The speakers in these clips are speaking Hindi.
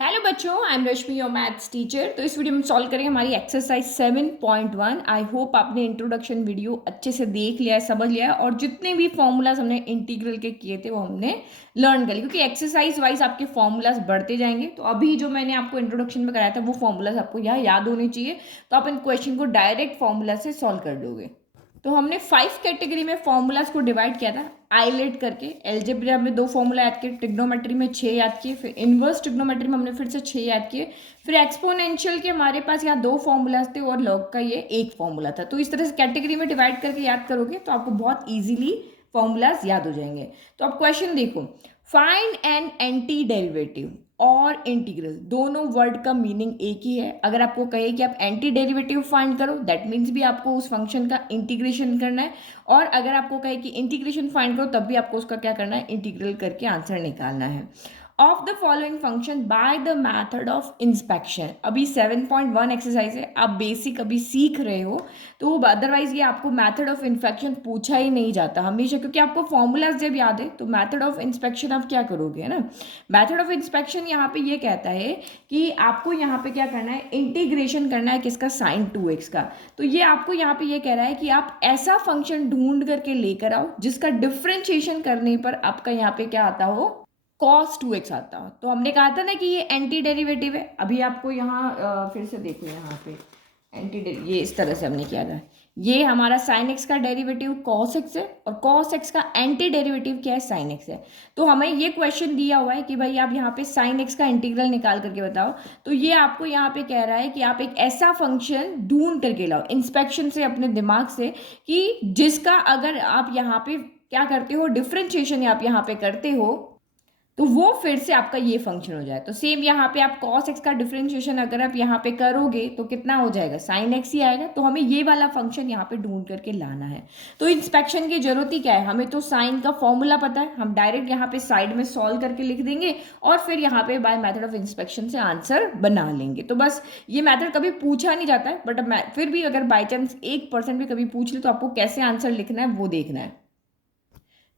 हेलो बच्चों, I am Rashmi your maths teacher. तो इस वीडियो में सॉल्व करेंगे हमारी एक्सरसाइज 7.1। आई होप आपने इंट्रोडक्शन वीडियो अच्छे से देख लिया है, समझ लिया है, और जितने भी फॉर्मूलाज हमने इंटीग्रल के किए थे वो हमने लर्न कर लिए, क्योंकि एक्सरसाइज वाइज आपके फॉर्मूलाज बढ़ते जाएंगे। तो अभी जो मैंने आपको इंट्रोडक्शन में कराया था वो फॉर्मूलाज आपको यहाँ याद होने चाहिए, तो आप इन क्वेश्चन को डायरेक्ट फॉर्मूला से सॉल्व कर दोगे। तो हमने 5 कैटेगरी में फॉर्मूलाज को डिवाइड किया था आईलेट करके। एल्जेब्रा में 2 फॉर्मूला याद किए, ट्रिग्नोमेट्री में 6 याद किए, फिर इनवर्स ट्रिग्नोमेट्री में हमने फिर से 6 याद किए, फिर एक्सपोनेंशियल के हमारे पास यहाँ 2 फॉर्मूलाज थे और लॉग का ये 1 फॉर्मूला था। तो इस तरह से कैटेगरी में डिवाइड करके याद करोगे तो आपको बहुत ईजिली फॉर्मूलाज याद हो जाएंगे। तो आप क्वेश्चन देखो, फाइंड एन एंटी डेरिवेटिव और इंटीग्रल, दोनों वर्ड का मीनिंग एक ही है। अगर आपको कहे कि आप एंटी डेरिवेटिव फाइंड करो, दैट मीन्स भी आपको उस फंक्शन का इंटीग्रेशन करना है, और अगर आपको कहे कि इंटीग्रेशन फाइंड करो तब भी आपको उसका क्या करना है, इंटीग्रल करके आंसर निकालना है। Of the following function by the method of inspection. अभी 7.1 एक्सरसाइज है, आप बेसिक अभी सीख रहे हो, तो अदरवाइज ये आपको मैथड ऑफ इंस्पेक्शन पूछा ही नहीं जाता हमेशा, क्योंकि आपको फॉर्मूलाज जब याद है तो मैथड ऑफ इंस्पेक्शन आप क्या करोगे, है ना। मैथड ऑफ इंस्पेक्शन यहाँ पे ये कहता है कि आपको यहाँ पे क्या करना है, इंटीग्रेशन करना है किसका, साइन 2x का। तो ये आपको यहाँ पे ये कह रहा है कि आप ऐसा फंक्शन ढूंढ करके लेकर आओ जिसका डिफ्रेंशिएशन करने पर आपका यहाँ पे क्या आता हो, cos 2x आता हो। तो हमने कहा था ना कि ये एंटी डेरिवेटिव है। अभी आपको यहाँ फिर से देखो, यहाँ पे ये इस तरह से हमने किया था, ये हमारा साइन एक्स का डेरिवेटिव कॉस एक्स है, और कॉस एक्स का एंटी डेरिवेटिव क्या है, साइन एक्स है। तो हमें ये क्वेश्चन दिया हुआ है कि भाई आप यहाँ पे साइन एक्स का इंटीग्रल निकाल करके बताओ। तो ये आपको यहाँ पे कह रहा है कि आप एक ऐसा फंक्शन ढूंढ करके लाओ इंस्पेक्शन से, अपने दिमाग से, कि जिसका अगर आप यहाँ पे क्या करते हो, डिफ्रेंशिएशन आप यहाँ पे करते हो, तो वो फिर से आपका ये फंक्शन हो जाए। तो सेम यहाँ पे आप cos x का डिफरेंशिएशन अगर आप यहाँ पे करोगे तो कितना हो जाएगा, sin x ही आएगा। तो हमें ये वाला फंक्शन यहाँ पे ढूंढ करके लाना है। तो इंस्पेक्शन की जरूरत ही क्या है, हमें तो साइन का फॉर्मूला पता है, हम डायरेक्ट यहाँ पे साइड में सॉल्व करके लिख देंगे और फिर यहाँ पे बाय मेथड ऑफ इंस्पेक्शन से आंसर बना लेंगे। तो बस ये मेथड कभी पूछा नहीं जाता है, बट फिर भी अगर बाई चांस 1% भी कभी पूछ ले तो आपको कैसे आंसर लिखना है वो देखना है।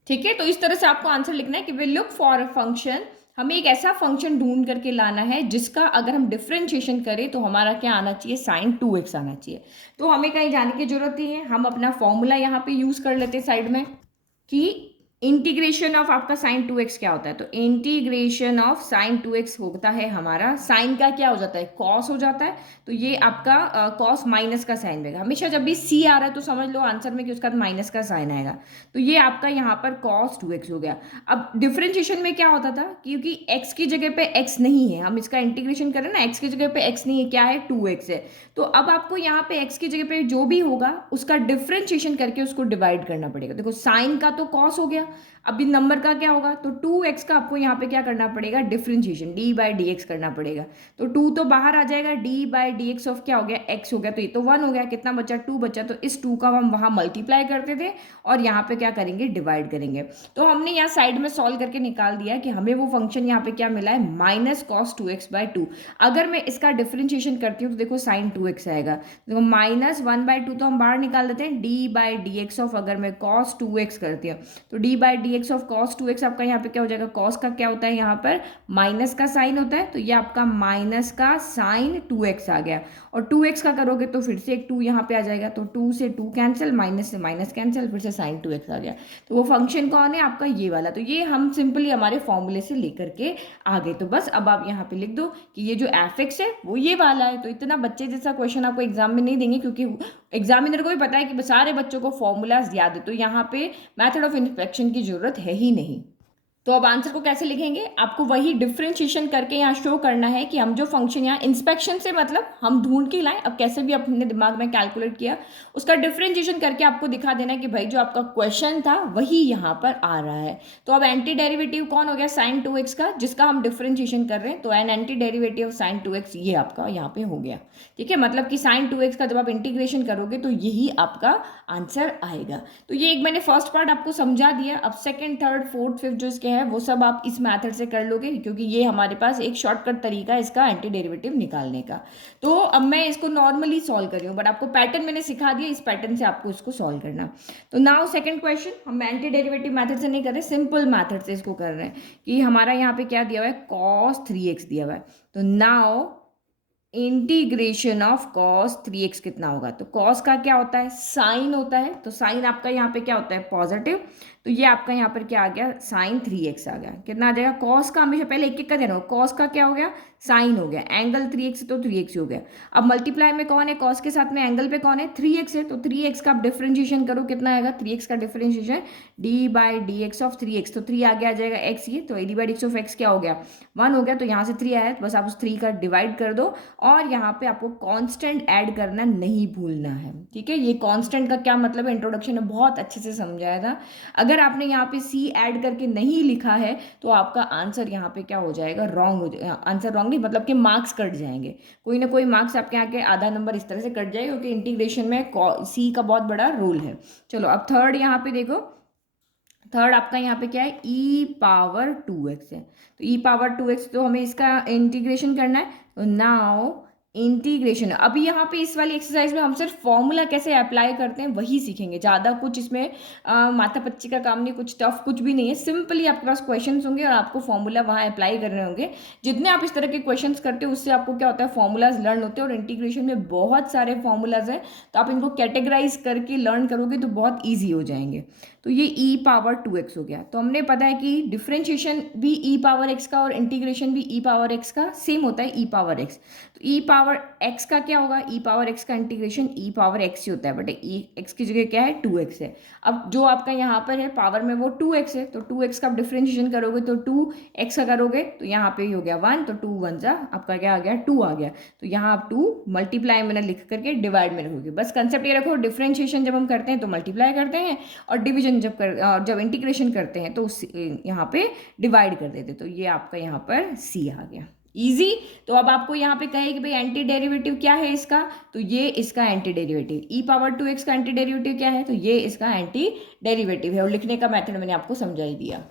ठीक है, तो इस तरह से आपको आंसर लिखना है कि we look for a function, हमें एक ऐसा फंक्शन ढूंढ करके लाना है जिसका अगर हम डिफरेंशिएशन करें तो हमारा क्या आना चाहिए, साइन 2x आना चाहिए। तो हमें कहीं जाने की जरूरत नहीं है, हम अपना फॉर्मूला यहाँ पे यूज कर लेते हैं साइड में, कि इंटीग्रेशन ऑफ आपका साइन 2x क्या होता है। तो इंटीग्रेशन ऑफ साइन 2x होता है हमारा, साइन का क्या हो जाता है, कॉस हो जाता है। तो ये आपका कॉस माइनस का साइन रहेगा। हमेशा जब भी सी आ रहा है तो समझ लो आंसर में कि उसका माइनस का साइन आएगा। तो ये आपका यहाँ पर कॉस 2x हो गया। अब डिफरेंशिएशन में क्या होता था, क्योंकि x की जगह पे x नहीं है, हम इसका इंटीग्रेशन करें ना, x की जगह पे x नहीं है, क्या है, 2x है। तो अब आपको यहाँ पे x की जगह पे जो भी होगा उसका डिफरेंशिएशन करके उसको डिवाइड करना पड़ेगा। देखो साइन का तो कॉस हो गया, अभी नंबर का क्या होगा, तो 2x का आपको यहाँ पे क्या करना पड़ेगा, differentiation d by D x करना पड़ेगा। तो 2 तो बाहर आ जाएगा, d by D x of क्या हो गया, x हो गया। तो ये तो 1 हो गया, कितना बचा, 2 बचा। तो इस 2 का हम वहाँ मल्टीप्लाई करते थे और यहाँ पे क्या करेंगे, डिवाइड करेंगे। तो हमने यहाँ साइड में सॉल्व करके निकाल दिया कि हमें वो फंक्शन यहाँ पे क्या मिला है, माइनस कॉस 2x बाई 2। अगर मैं इसका डिफरेंशिएशन करती हूँ तो देखो साइन 2x आएगा। देखो माइनस 1/2 तो हम बाहर निकाल देते हैं, d by D x of, अगर मैं cos 2x करती हूँ तो d by D x of cos 2x आपका यहाँ पे क्या हो जाएगा, cos का क्या होता है, यहाँ पर माइनस का साइन होता है। तो ये आपका माइनस का साइन 2x आ गया, और 2x का करोगे तो फिर से एक 2 यहाँ पे आ जाएगा। तो 2 से 2 कैंसिल, माइनस से माइनस कैंसिल, फिर से साइन 2x आ गया। तो वो फंक्शन कौन है आपका, ये वाला। तो ये हम सिंपली हमारे फॉर्मूले से लेकर के आ गए। तो बस अब आप यहाँ पे लिख दो कि ये जो एफ है वो ये वाला है। तो इतना बच्चे जैसा क्वेश्चन आपको एग्जाम में नहीं देंगे, क्योंकि एग्जामिनर को भी पता है कि सारे बच्चों को फॉर्मूलाज याद है, तो यहाँ पे मेथड ऑफ इंस्पेक्शन की जरूरत है ही नहीं। तो अब आंसर को कैसे लिखेंगे, आपको वही डिफरेंशिएशन करके यहाँ शो करना है कि हम जो फंक्शन यहाँ इंस्पेक्शन से मतलब हम ढूंढ के लाएं, अब कैसे भी अपने दिमाग में कैलकुलेट किया, उसका डिफरेंशिएशन करके आपको दिखा देना है कि भाई जो आपका क्वेश्चन था वही यहाँ पर आ रहा है। तो अब एंटी डेरिवेटिव कौन हो गया, साइन 2x का, जिसका हम डिफरेंशिएशन कर रहे हैं। तो an anti derivative sign 2x ये आपका यहाँ पे हो गया। ठीक है, मतलब कि साइन 2x का जब आप इंटीग्रेशन करोगे तो यही आपका आंसर आएगा। तो ये एक मैंने फर्स्ट पार्ट आपको समझा दिया। अब सेकेंड, थर्ड, फोर्थ, फिफ्थ जो इसके हैं वो सब आप इस मेथड से कर लोगे, क्योंकि ये हमारे पास एक शॉर्टकट तरीका है इसका एंटी डेरिवेटिव निकालने का। तो अब मैं इसको नॉर्मली सॉल्व कर रही हूँ, बट आपको पैटर्न मैंने सिखा दिया, इस पैटर्न से आपको इसको सॉल्व करना। तो नाउ सेकंड क्वेश्चन, हम एंटी डेरिवेटिव मेथड से नहीं कर रहे, सिंपल मेथड से इसको कर रहे हैं कि हमारा यहाँ पे क्या दिया हुआ है, cos 3x दिया हुआ है। तो now integration of cos 3x कितना होगा, तो कॉस का क्या होता है, साइन होता है, तो साइन आपका यहाँ पे क्या होता है, पॉजिटिव, तो ये आपका यहाँ पर क्या आ गया, साइन 3x आ गया। कितना आ जाएगा, कॉस का हमेशा पहले एक एक का देना होगा, कॉस का क्या हो गया, साइन हो गया, एंगल 3x तो 3x हो गया। अब मल्टीप्लाई में कौन है, कॉस के साथ में एंगल पे कौन है, 3x है, तो 3x का आप डिफरेंशिएशन करो, कितना आएगा, 3x का डिफरेंशिएशन d/dx ऑफ 3x, तो 3 आगे आ जाएगा x, ये तो d/dx ऑफ x क्या हो गया, 1 हो गया, तो यहाँ से 3 आया, तो बस आप उस 3 का डिवाइड कर दो, और यहाँ पे आपको कांस्टेंट ऐड करना नहीं भूलना है, ठीक है। ये कांस्टेंट का क्या मतलब है, इंट्रोडक्शन में बहुत अच्छे से समझाया था। अगर आपने यहाँ पे c ऐड करके नहीं लिखा है तो आपका आंसर यहाँ पे क्या हो जाएगा, रॉन्ग हो जाएगा, आंसर रॉन्ग नहीं मतलब कि मार्क्स कट जाएंगे, कोई ना कोई मार्क्स आपके यहाँ के आधा नंबर इस तरह से कट जाएगा, क्योंकि इंटीग्रेशन में c का बहुत बड़ा रोल है। चलो अब थर्ड यहाँ पे देखो, थर्ड आपका यहाँ पे क्या है, e⁻2x है, तो e⁻2x, तो हमें इसका इंटीग्रेशन करना है। तो नाउ इंटीग्रेशन, अभी यहाँ पे इस वाली एक्सरसाइज में हम सिर्फ फॉर्मूला कैसे अप्लाई करते हैं वही सीखेंगे, ज़्यादा कुछ इसमें माथा पच्ची का काम नहीं, कुछ टफ कुछ भी नहीं है, सिंपली आपके पास क्वेश्चंस होंगे और आपको फॉर्मूला वहाँ अप्लाई करने होंगे। जितने आप इस तरह के क्वेश्चंस करते हो उससे आपको क्या होता है, फॉर्मूलाज लर्न होते हैं, और इंटीग्रेशन में बहुत सारे फॉर्मूलाज हैं, तो आप इनको कैटेगराइज करके लर्न करोगे तो बहुत ईजी हो जाएंगे। तो ये e⁻2x हो गया, तो हमने पता है कि डिफरेंशिएशन भी e⁻x का और इंटीग्रेशन भी e⁻x का सेम होता है, e⁻x, तो e⁻x का क्या होगा, e⁻x का इंटीग्रेशन e⁻x ही होता है, बट x की जगह क्या है, 2x है। अब जो आपका यहाँ पर है पावर में वो 2x है, तो 2x का आप डिफरेंशिएशन करोगे तो 2x का करोगे तो यहाँ पे ही हो गया 1, तो 2 1 जा आपका क्या आ गया, 2 आ गया, तो यहाँ आप 2 मल्टीप्लाई में लिख करके डिवाइड में रखोगे। बस कंसेप्ट ये रखो, डिफरेंशिएशन जब हम करते हैं तो मल्टीप्लाई करते हैं, और डिवीजन जब इंटीग्रेशन करते हैं तो यहाँ पे डिवाइड कर देते, तो ये आपका यहाँ पर c आ गया, इजी। तो अब आपको यहाँ पे कहे कि भाई एंटी डेरिवेटिव क्या है इसका, तो ये इसका एंटी डेरिवेटिव, e⁻2x का एंटी डेरिवेटिव क्या है, तो ये इसका एंटी डेरिवेटिव है, और लिखने का मेथड मैंने आपको समझा ही दिया।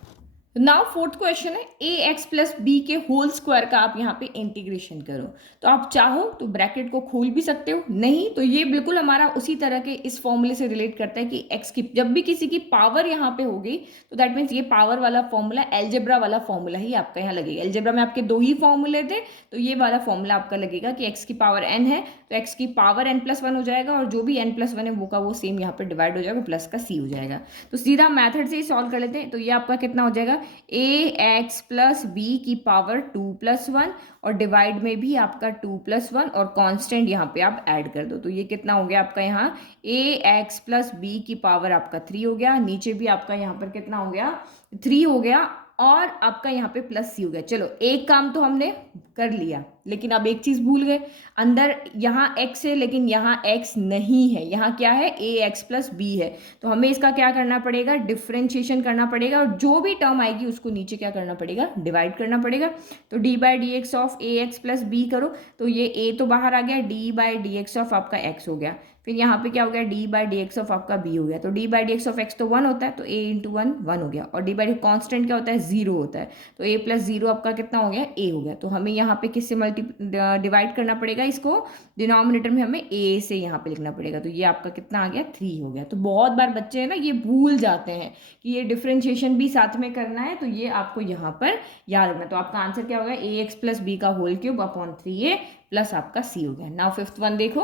नाउ फोर्थ क्वेश्चन है, ax प्लस बी के होल स्क्वायर का आप यहाँ पे इंटीग्रेशन करो, तो आप चाहो तो ब्रैकेट को खोल भी सकते हो, नहीं तो ये बिल्कुल हमारा उसी तरह के इस फॉर्मूले से रिलेट करता है कि x की जब भी किसी की पावर यहाँ पे होगी तो दैट मीन्स ये पावर वाला फॉर्मूला एल्जेब्रा वाला फॉर्मूला ही आपका यहाँ लगेगा। एल्जेब्रा में आपके 2 ही फॉर्मूले थे, तो ये वाला फॉर्मूला आपका लगेगा कि x की पावर n है तो x की पावर n+1 हो जाएगा, और जो भी n+1 है वो का वो सेम यहाँ पर डिवाइड हो जाएगा, प्लस का c हो जाएगा। तो सीधा मैथड से ही सॉल्व कर लेते हैं, तो ये आपका कितना हो जाएगा, ax प्लस बी की पावर 2+1, और डिवाइड में भी आपका 2+1, और कांस्टेंट यहाँ पे आप ऐड कर दो, तो ये कितना हो गया आपका यहाँ ax प्लस बी की पावर आपका 3 हो गया, नीचे भी आपका यहाँ पर कितना हो गया, 3 हो गया, और आपका यहाँ पे प्लस c हो गया। चलो एक काम तो हमने कर लिया, लेकिन अब एक चीज़ भूल गए, अंदर यहाँ x है लेकिन यहाँ x नहीं है, यहाँ क्या है, ax प्लस बी है, तो हमें इसका क्या करना पड़ेगा, डिफरेंशिएशन करना पड़ेगा, और जो भी टर्म आएगी उसको नीचे क्या करना पड़ेगा, डिवाइड करना पड़ेगा। तो d/dx of ax plus B करो, तो ये a तो बाहर आ गया, d/dx ऑफ आपका x हो गया, फिर यहाँ पे क्या हो गया, d/dx ऑफ आपका b हो गया, तो d/dx ऑफ x तो 1 होता है, तो a इंटू 1 1 हो गया, और d/dx कॉन्स्टेंट क्या होता है, 0 होता है, तो a प्लस 0 आपका कितना हो गया, a हो गया। तो हमें यहाँ पे किससे डिवाइड करना पड़ेगा, इसको डिनोमिनेटर में हमें a से यहाँ पे लिखना पड़ेगा, तो ये आपका कितना आ गया, 3 हो गया। तो बहुत बार बच्चे हैं ना ये भूल जाते हैं कि ये डिफरेंशिएशन भी साथ में करना है, तो ये आपको यहाँ पर याद रखना। तो आपका आंसर क्या होगा, ax प्लस बी का whole cube upon 3a plus आपका c हो गया। नाउ फिफ्थ वन देखो,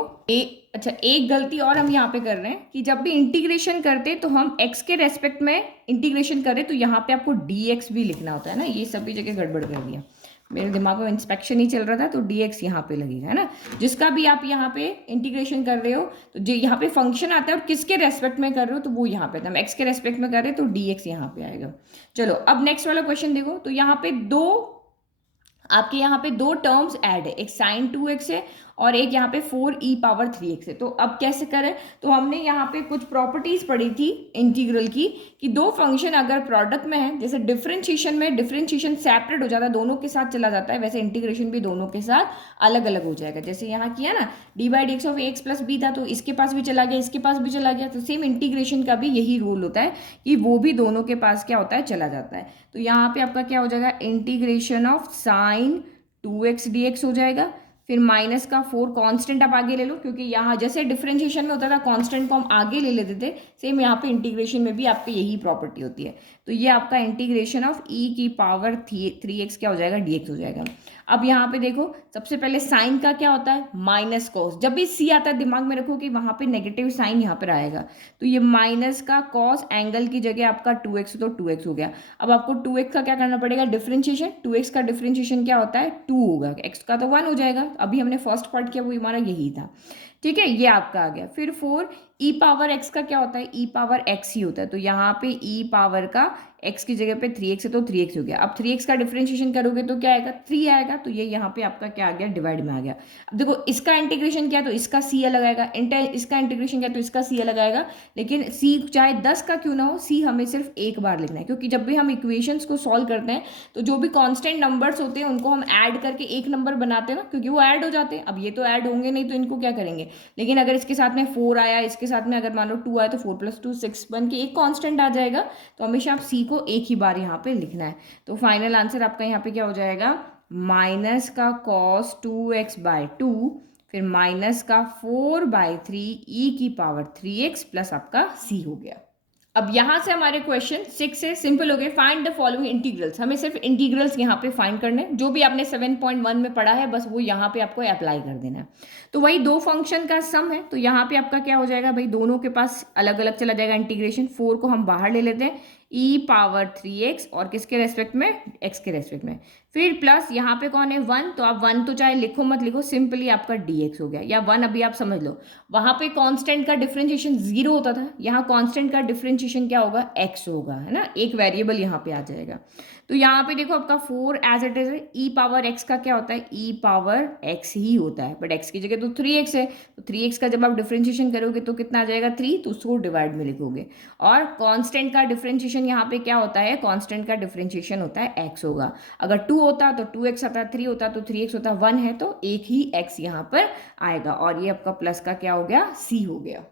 अच्छा एक गलती और हम यहाँ पे कर रहे हैं कि जब भी इंटीग्रेशन करते तो हम x के रेस्पेक्ट में इंटीग्रेशन करें तो यहाँ पे आपको dx भी लिखना होता है ना, ये सभी जगह गड़बड़ कर दिया, मेरे दिमाग में इंस्पेक्शन ही चल रहा था, तो dx यहाँ पे लगेगा, है ना। जिसका भी आप यहाँ पे इंटीग्रेशन कर रहे हो तो जो यहाँ पे फंक्शन आता है और किसके रेस्पेक्ट में कर रहे हो तो वो यहाँ पे, हम x के रेस्पेक्ट में कर रहे हैं तो dx यहाँ पे आएगा। चलो अब नेक्स्ट वाला क्वेश्चन देखो, तो यहाँ पे आपके यहाँ पे दो टर्म्स ऐड है, एक sin 2x है और एक यहाँ पे 4e⁻3x है। तो अब कैसे करें, तो हमने यहाँ पे कुछ प्रॉपर्टीज पढ़ी थी इंटीग्रल की कि दो फंक्शन अगर प्रोडक्ट में है, जैसे डिफरेंशिएशन में डिफरेंशिएशन सेपरेट हो जाता है, दोनों के साथ चला जाता है, वैसे इंटीग्रेशन भी दोनों के साथ अलग अलग हो जाएगा। जैसे यहाँ किया ना d/dx of ax plus b था, तो इसके पास भी चला गया, इसके पास भी चला गया। तो सेम इंटीग्रेशन का भी यही रूल होता है कि वो भी दोनों के पास क्या होता है, चला जाता है। तो यहाँ पे आपका क्या हो जाएगा, integration of sine 2x dx हो जाएगा। फिर माइनस का 4 कांस्टेंट आप आगे ले लो, क्योंकि यहाँ जैसे डिफरेंशिएशन में होता था कांस्टेंट को हम आगे ले लेते थे, सेम यहाँ पे इंटीग्रेशन में भी आपकी यही प्रॉपर्टी होती है। तो ये आपका इंटीग्रेशन ऑफ e⁻3x क्या हो जाएगा, dx हो जाएगा। अब यहाँ पे देखो, सबसे पहले साइन का क्या होता है, माइनस कॉस। जब भी सी आता है दिमाग में रखो कि वहाँ पे नेगेटिव साइन यहाँ पर आएगा, तो ये माइनस का कॉस एंगल की जगह आपका 2x, तो 2x हो गया। अब आपको 2x का क्या करना पड़ेगा, डिफरेंशिएशन। 2x का डिफरेंशिएशन क्या होता है, 2 होगा, x का तो 1 हो जाएगा। अभी हमने फर्स्ट पार्ट किया वो हमारा यही था, ठीक है, ये आपका आ गया। फिर 4e⁻x का क्या होता है, e⁻x ही होता है। तो यहाँ पे e का x की जगह पे 3x है, तो 3x हो गया। अब 3x का डिफरेंशिएशन करोगे तो क्या आएगा, 3 आएगा। तो ये यहाँ पे आपका क्या आ गया, डिवाइड में आ गया। अब देखो इसका इंटीग्रेशन क्या है, तो इसका c अलग आएगा, इसका इंटीग्रेशन क्या है, तो इसका c अलग आएगा। लेकिन c चाहे 10 का क्यों ना हो, c हमें सिर्फ एक बार लिखना है, क्योंकि जब भी हम इक्वेशंस को सॉल्व करते हैं तो जो भी कांस्टेंट नंबर्स होते हैं उनको हम ऐड करके एक नंबर बनाते हैं ना, क्योंकि वो ऐड हो जाते हैं। अब ये तो ऐड होंगे नहीं, तो इनको क्या करेंगे। लेकिन अगर इसके साथ में 4 आया, इसके साथ में अगर मान लो 2 आया, तो 4 + 2 6 बन के एक कांस्टेंट आ जाएगा। तो हमेशा आप c को एक ही बार यहाँ पे लिखना है। तो फाइनल आंसर आपका यहाँ पे क्या हो जाएगा, माइनस का cos 2x/2, फिर माइनस का 4/3 e⁻3x प्लस आपका c हो गया। अब यहाँ से हमारे क्वेश्चन 6 से सिंपल हो गए। Find the following integrals. हमें सिर्फ इंटीग्रल्स यहाँ पे फाइंड करने, जो भी आपने 7.1 में पढ़ा है बस वो यहाँ पे आपको अप्लाई कर देना है। तो वही दो फंक्शन का सम है, तो यहाँ पे आपका क्या हो जाएगा भाई, दोनों के पास अलग अलग चला जाएगा इंटीग्रेशन। 4 को हम बाहर ले लेते हैं, e⁻3x और किसके रेस्पेक्ट में, x के रेस्पेक्ट में। फिर प्लस यहाँ पे कौन है, 1, तो आप 1 तो चाहे लिखो मत लिखो, सिंपली आपका dx हो गया, या 1 अभी आप समझ लो। वहाँ पे कांस्टेंट का डिफरेंशिएशन 0 होता था, यहाँ कांस्टेंट का डिफरेंशिएशन क्या होगा, x होगा, है ना, एक वेरिएबल यहाँ पे आ जाएगा। तो यहाँ पे देखो आपका 4 एज इट इज e⁻x का क्या होता है, e⁻x ही होता है, बट x की जगह तो 3x है। तो 3x का जब आप डिफरेंशिएशन करोगे तो कितना आ जाएगा, 3, तो उसको डिवाइड में लिखोगे। और कांस्टेंट का डिफरेंशिएशन यहाँ पे क्या होता है, कांस्टेंट का डिफरेंशिएशन होता है x होगा। अगर 2 होता तो 2x आता, 3 होता तो 3x होता, 1 है तो एक ही x यहाँ पर आएगा। और ये आपका प्लस का क्या हो गया, c हो गया,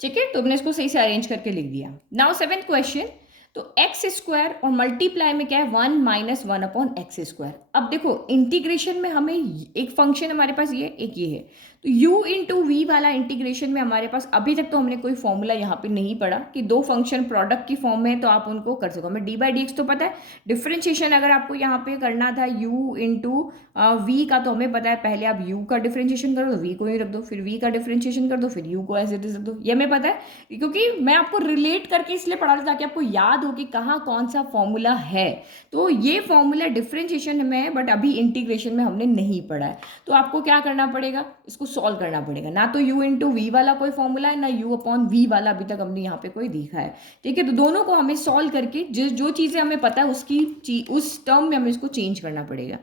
ठीक है। तो हमने इसको सही से अरेंज करके लिख दिया। नाउ 7th क्वेश्चन, तो x² और मल्टीप्लाई में क्या है, 1 - 1/x²। अब देखो इंटीग्रेशन में हमें एक फंक्शन हमारे पास ये एक ये है, तो u इंटू वी वाला इंटीग्रेशन में हमारे पास अभी तक तो हमने कोई फॉर्मूला यहाँ पे नहीं पढ़ा कि दो फंक्शन प्रोडक्ट की फॉर्म में है तो आप उनको कर सको। हमें d/dx तो पता है, डिफरेंशिएशन अगर आपको यहाँ पे करना था u इंटू वी का, तो हमें पता है पहले आप u का डिफरेंशिएशन करो तो v को ही रख दो, फिर v का डिफरेंशिएशन कर दो, फिर u को ऐसे रख दो। ये हमें पता है, क्योंकि मैं आपको रिलेट करके इसलिए पढ़ा रहा था ताकि आपको याद हो कि कहाँ कौन सा फॉर्मूला है। तो ये फॉर्मूला डिफरेंशिएशन में है, बट अभी इंटीग्रेशन में हमने नहीं पढ़ा है। तो आपको क्या करना पड़ेगा, इसको सॉल्व करना पड़ेगा। ना तो u इंटू वी वाला कोई फॉर्मूला है, ना u अपॉन वी वाला अभी तक हमने यहाँ पे कोई देखा है, ठीक है। तो दोनों को हमें सॉल्व करके जो चीज़ें हमें पता है उसकी उस टर्म में हमें इसको चेंज करना पड़ेगा।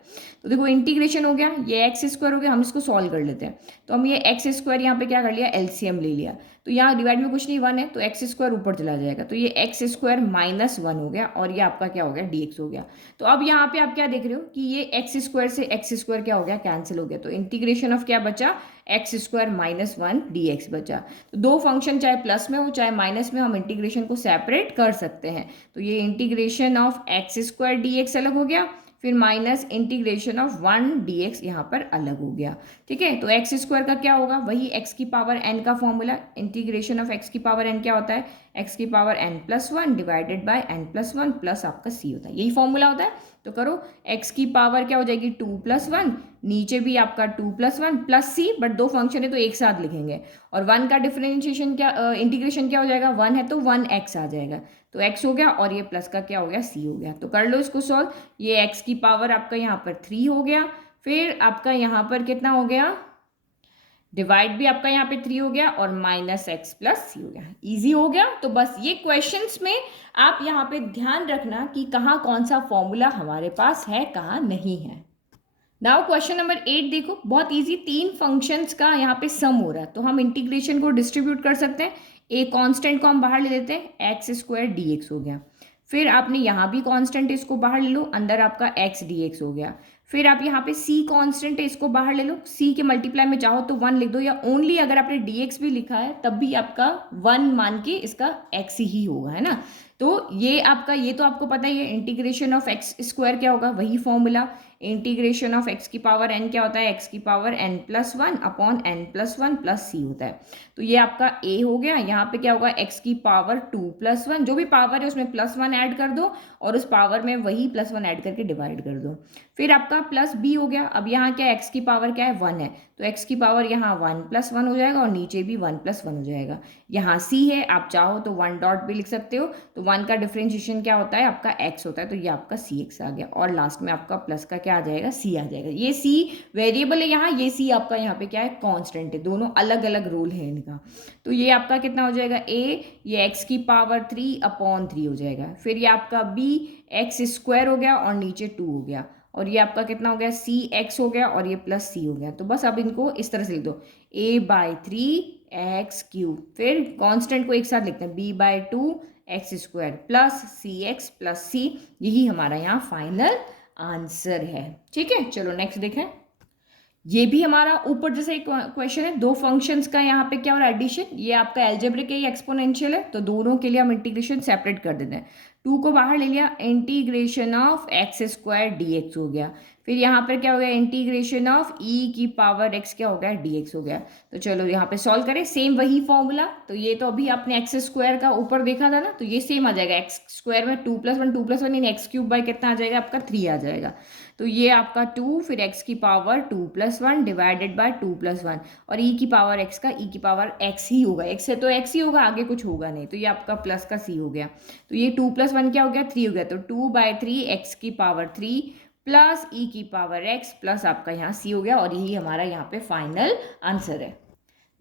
तो देखो इंटीग्रेशन हो गया, ये x² हो गया, हम इसको सॉल्व कर लेते हैं। तो हम ये x² यहाँ पे क्या कर लिया, एलसीएम ले लिया। तो यहाँ डिवाइड में कुछ नहीं, 1 है, तो x² ऊपर चला जाएगा, तो ये x² - 1 हो गया, और ये आपका क्या हो गया, dx हो गया। तो अब यहाँ पे आप क्या देख रहे हो कि ये x² से x² क्या हो गया, कैंसिल हो गया। तो इंटीग्रेशन ऑफ क्या बचा, x² - 1 dx बचा। तो दो फंक्शन चाहे प्लस में हो चाहे माइनस में, हम इंटीग्रेशन को सेपरेट कर सकते हैं। तो ये इंटीग्रेशन ऑफ x² dx अलग हो गया, फिर माइनस इंटीग्रेशन ऑफ 1 dx यहाँ पर अलग हो गया, ठीक है। तो x² का क्या होगा, वही x की पावर n का फॉर्मूला, इंटीग्रेशन ऑफ x की पावर n क्या होता है, x की power n+1 divided by n+1 plus आपका c होता है, यही फॉर्मूला होता है। तो करो, x की पावर क्या हो जाएगी 2+1, नीचे भी आपका 2+1 प्लस c, बट दो फंक्शन है तो एक साथ लिखेंगे। और 1 का डिफरेंशिएशन क्या, इंटीग्रेशन क्या हो जाएगा, 1 है तो 1x आ जाएगा, तो x हो गया, और ये प्लस का क्या हो गया, c हो गया। तो कर लो इसको सॉल्व, ये x की पावर आपका यहाँ पर 3 हो गया, फिर आपका यहाँ पर कितना हो गया, डिवाइड भी आपका यहाँ पे 3 हो गया, और -x + c हो गया। इजी हो गया। तो बस ये क्वेश्चंस में आप यहाँ पे ध्यान रखना कि कहाँ कौन सा फॉर्मूला हमारे पास है, कहाँ नहीं है। नाउ क्वेश्चन नंबर 8 देखो, बहुत इजी, तीन फंक्शंस का यहाँ पे सम हो रहा है, तो हम इंटीग्रेशन को डिस्ट्रीब्यूट कर सकते हैं। ए कांस्टेंट को हम बाहर ले लेते हैं, एक्स स्क्वायर डी एक्स हो गया। फिर आपने यहाँ भी कांस्टेंट है, इसको बाहर ले लो, अंदर आपका एक्स डी एक्स हो गया। फिर आप यहाँ पे सी कांस्टेंट है, इसको बाहर ले लो, सी के मल्टीप्लाई में चाहो तो 1 लिख दो, या ओनली अगर आपने डी एक्स भी लिखा है तब भी आपका 1 मान के इसका एक्स ही होगा, है ना। तो ये आपका, ये तो आपको पता ही है, इंटीग्रेशन ऑफ एक्स स्क्वायर क्या होगा, वही फॉर्मूला। इंटीग्रेशन ऑफ एक्स की पावर एन क्या होता है, एक्स की power n plus one upon n plus one plus C होता है। तो ये आपका ए हो गया। यहाँ पे क्या होगा, एक्स की पावर 2+1, जो भी पावर है उसमें +1 ऐड कर दो और उस पावर में वही +1 ऐड करके डिवाइड कर दो। फिर आपका प्लस बी हो गया। अब यहाँ क्या, एक्स की पावर क्या है, 1 है, तो एक्स की पावर यहाँ 1+1 हो जाएगा और नीचे भी 1+1 हो जाएगा। यहाँ सी है, आप चाहो तो 1 डॉट भी लिख सकते हो, तो 1 का डिफरेंशिएशन क्या होता है, आपका एक्स होता है, तो ये आपका सी एक्स आ गया। और लास्ट में आपका प्लस का क्या आ जाएगा, सी आ जाएगा। ये सी वेरिएबल है यहाँ, ये सी आपका यहाँ पे क्या है, कांस्टेंट है। दोनों अलग अलग रोल है इनका। तो ये आपका कितना हो जाएगा, ए, ये एक्स की पावर 3/3 हो जाएगा। फिर ये आपका बी, एक्स स्क्वायर हो गया और नीचे 2 हो गया। और ये आपका कितना हो गया, सी एक्स हो गया और ये प्लस सी हो गया। तो बस अब इनको इस तरह से लिख दो, a/3x³। फिर कांस्टेंट को एक साथ लिखते हैं, b/2x² प्लस सी एक्स प्लस सी। यही हमारा यहाँ फाइनल आंसर है। ठीक है, चलो नेक्स्ट देखें। ये भी हमारा ऊपर जैसे एक क्वेश्चन है, दो फंक्शंस का यहाँ पे क्या हो रहा है, एडिशन। ये आपका एल्जेब्रिक है, ये एक्सपोनेंशियल है, तो दोनों के लिए हम इंटीग्रेशन सेपरेट कर देते हैं। 2 को बाहर ले लिया, इंटीग्रेशन ऑफ x² dx हो गया। फिर यहाँ पर क्या हो गया, इंटीग्रेशन ऑफ e की पावर x क्या हो गया, dx हो गया। तो चलो यहाँ पे सॉल्व करें, सेम वही फॉर्मूला। तो ये तो अभी आपने x² का ऊपर देखा था ना, तो ये सेम आ जाएगा, x² में 2+1 यानी x³ कितना आ जाएगा आपका, 3 आ जाएगा। तो ये आपका 2, फिर x की पावर 2+1 डिवाइडेड बाय 2+1, और e की पावर x का e की पावर x ही होगा, x है तो x ही होगा, आगे कुछ होगा नहीं। तो ये आपका प्लस का c हो गया। तो ये 2+1 क्या हो गया, 3 हो गया। तो 2/3 x की पावर 3 प्लस e की पावर x प्लस आपका यहाँ c हो गया। और यही हमारा यहाँ पे फाइनल आंसर है।